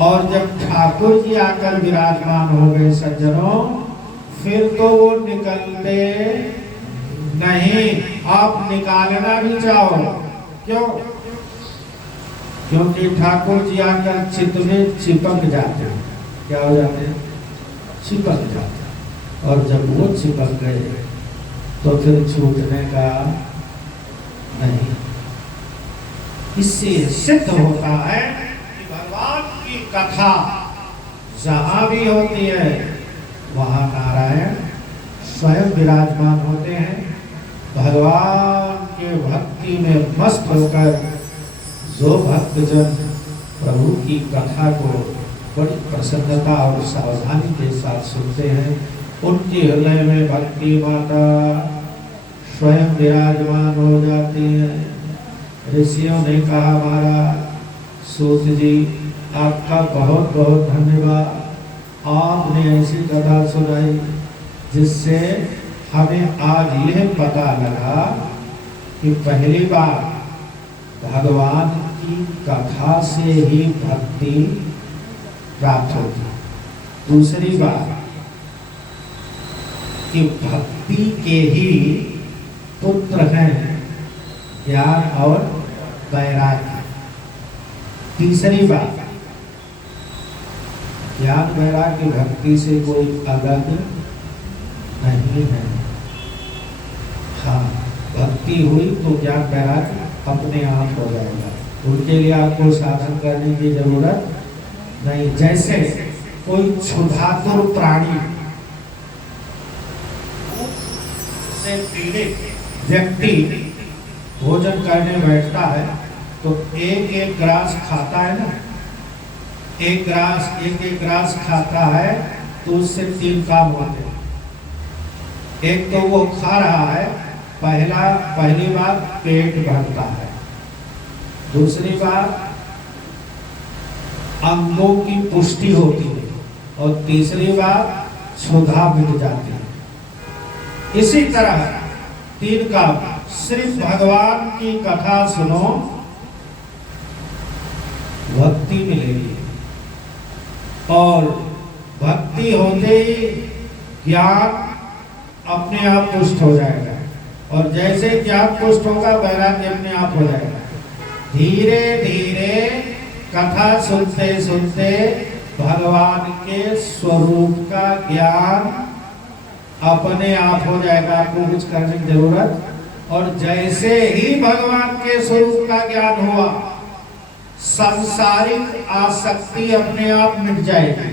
और जब ठाकुर जी आकर विराजमान हो गए सज्जनों, फिर तो वो निकलते नहीं। आप निकालना भी चाहो, क्यों? क्योंकि ठाकुर जी आकर चित्त में चिपक जाते हैं। क्या हो जाते हैं? चिपक जाते हैं। और जब वो चिपक गए तो फिर छूटने का नहीं। इससे सिद्ध होता है कि भगवान की कथा जहां भी होती है वहां नारायण स्वयं विराजमान होते हैं। भगवान के भक्ति में मस्त होकर जो भक्तजन प्रभु की कथा को बड़ी प्रसन्नता और सावधानी के साथ सुनते हैं, उनके हृदय में भक्ति माता स्वयं विराजमान हो जाती है। ऋषियों ने कहा, महाराज सूत जी आपका बहुत बहुत धन्यवाद। आपने ऐसी कथा सुनाई जिससे हमें आज यह पता लगा कि पहली बार भगवान की कथा से ही भक्ति प्राप्त होती। दूसरी बात कि भक्ति के ही पुत्र हैं ज्ञान और वैराग्य। तीसरी बात, ज्ञान वैराग्य भक्ति से कोई अलग नहीं है। हाँ, भक्ति हुई तो ज्ञान वैराग्य अपने आप हो जाएगा, उनके लिए आपको साधन करने की जरूरत नहीं। जैसे कोई क्षुधातुर प्राणी से पीड़ित व्यक्ति भोजन करने बैठता है तो एक एक ग्रास खाता है ना, एक एक ग्रास खाता है तो उससे 3 काम होते हैं। एक तो वो खा रहा है, पहली बात पेट भरता है, दूसरी बात अंगों की पुष्टि होती है और तीसरी बात क्षुधा मिट जाती है। इसी तरह 3 काम, सिर्फ भगवान की कथा सुनो, भक्ति मिलेगी और भक्ति होते ही ज्ञान अपने आप पुष्ट हो जाएगा और जैसे ज्ञान पुष्ट होगा वैराग्य अपने आप हो जाएगा। धीरे धीरे कथा सुनते सुनते भगवान के स्वरूप का ज्ञान अपने आप हो जाएगा, आपको कुछ करने की जरूरत। और जैसे ही भगवान के स्वरूप का ज्ञान हुआ, सांसारिक आसक्ति अपने आप मिट जाएगी,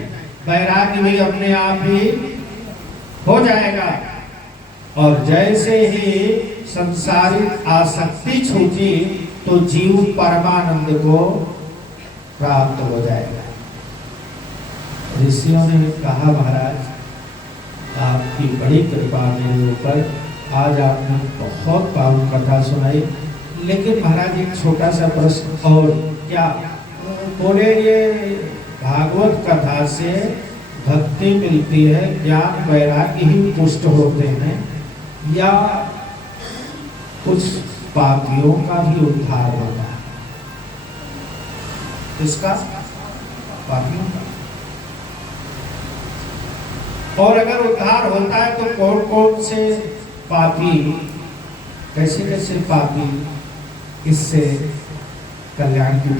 वैराग्य भी अपने आप ही हो जाएगा। और जैसे ही सांसारिक आसक्ति छूटी तो जीव परमानंद को प्राप्त हो जाएगा। ऋषियों ने कहा, महाराज आपकी बड़ी कृपा मेरे ऊपर, आज आपने बहुत पावन कथा सुनाई, लेकिन महाराज एक छोटा सा प्रश्न और क्या बोले, ये भागवत कथा से भक्ति मिलती है, ज्ञान वैराग्य ही पुष्ट होते हैं, या कुछ पापियों का भी उद्धार होता है? इसका पापियों का। और अगर उद्धार होता है तो कौन कौन से पापी, कैसे कैसे पापी इससे कल्याण की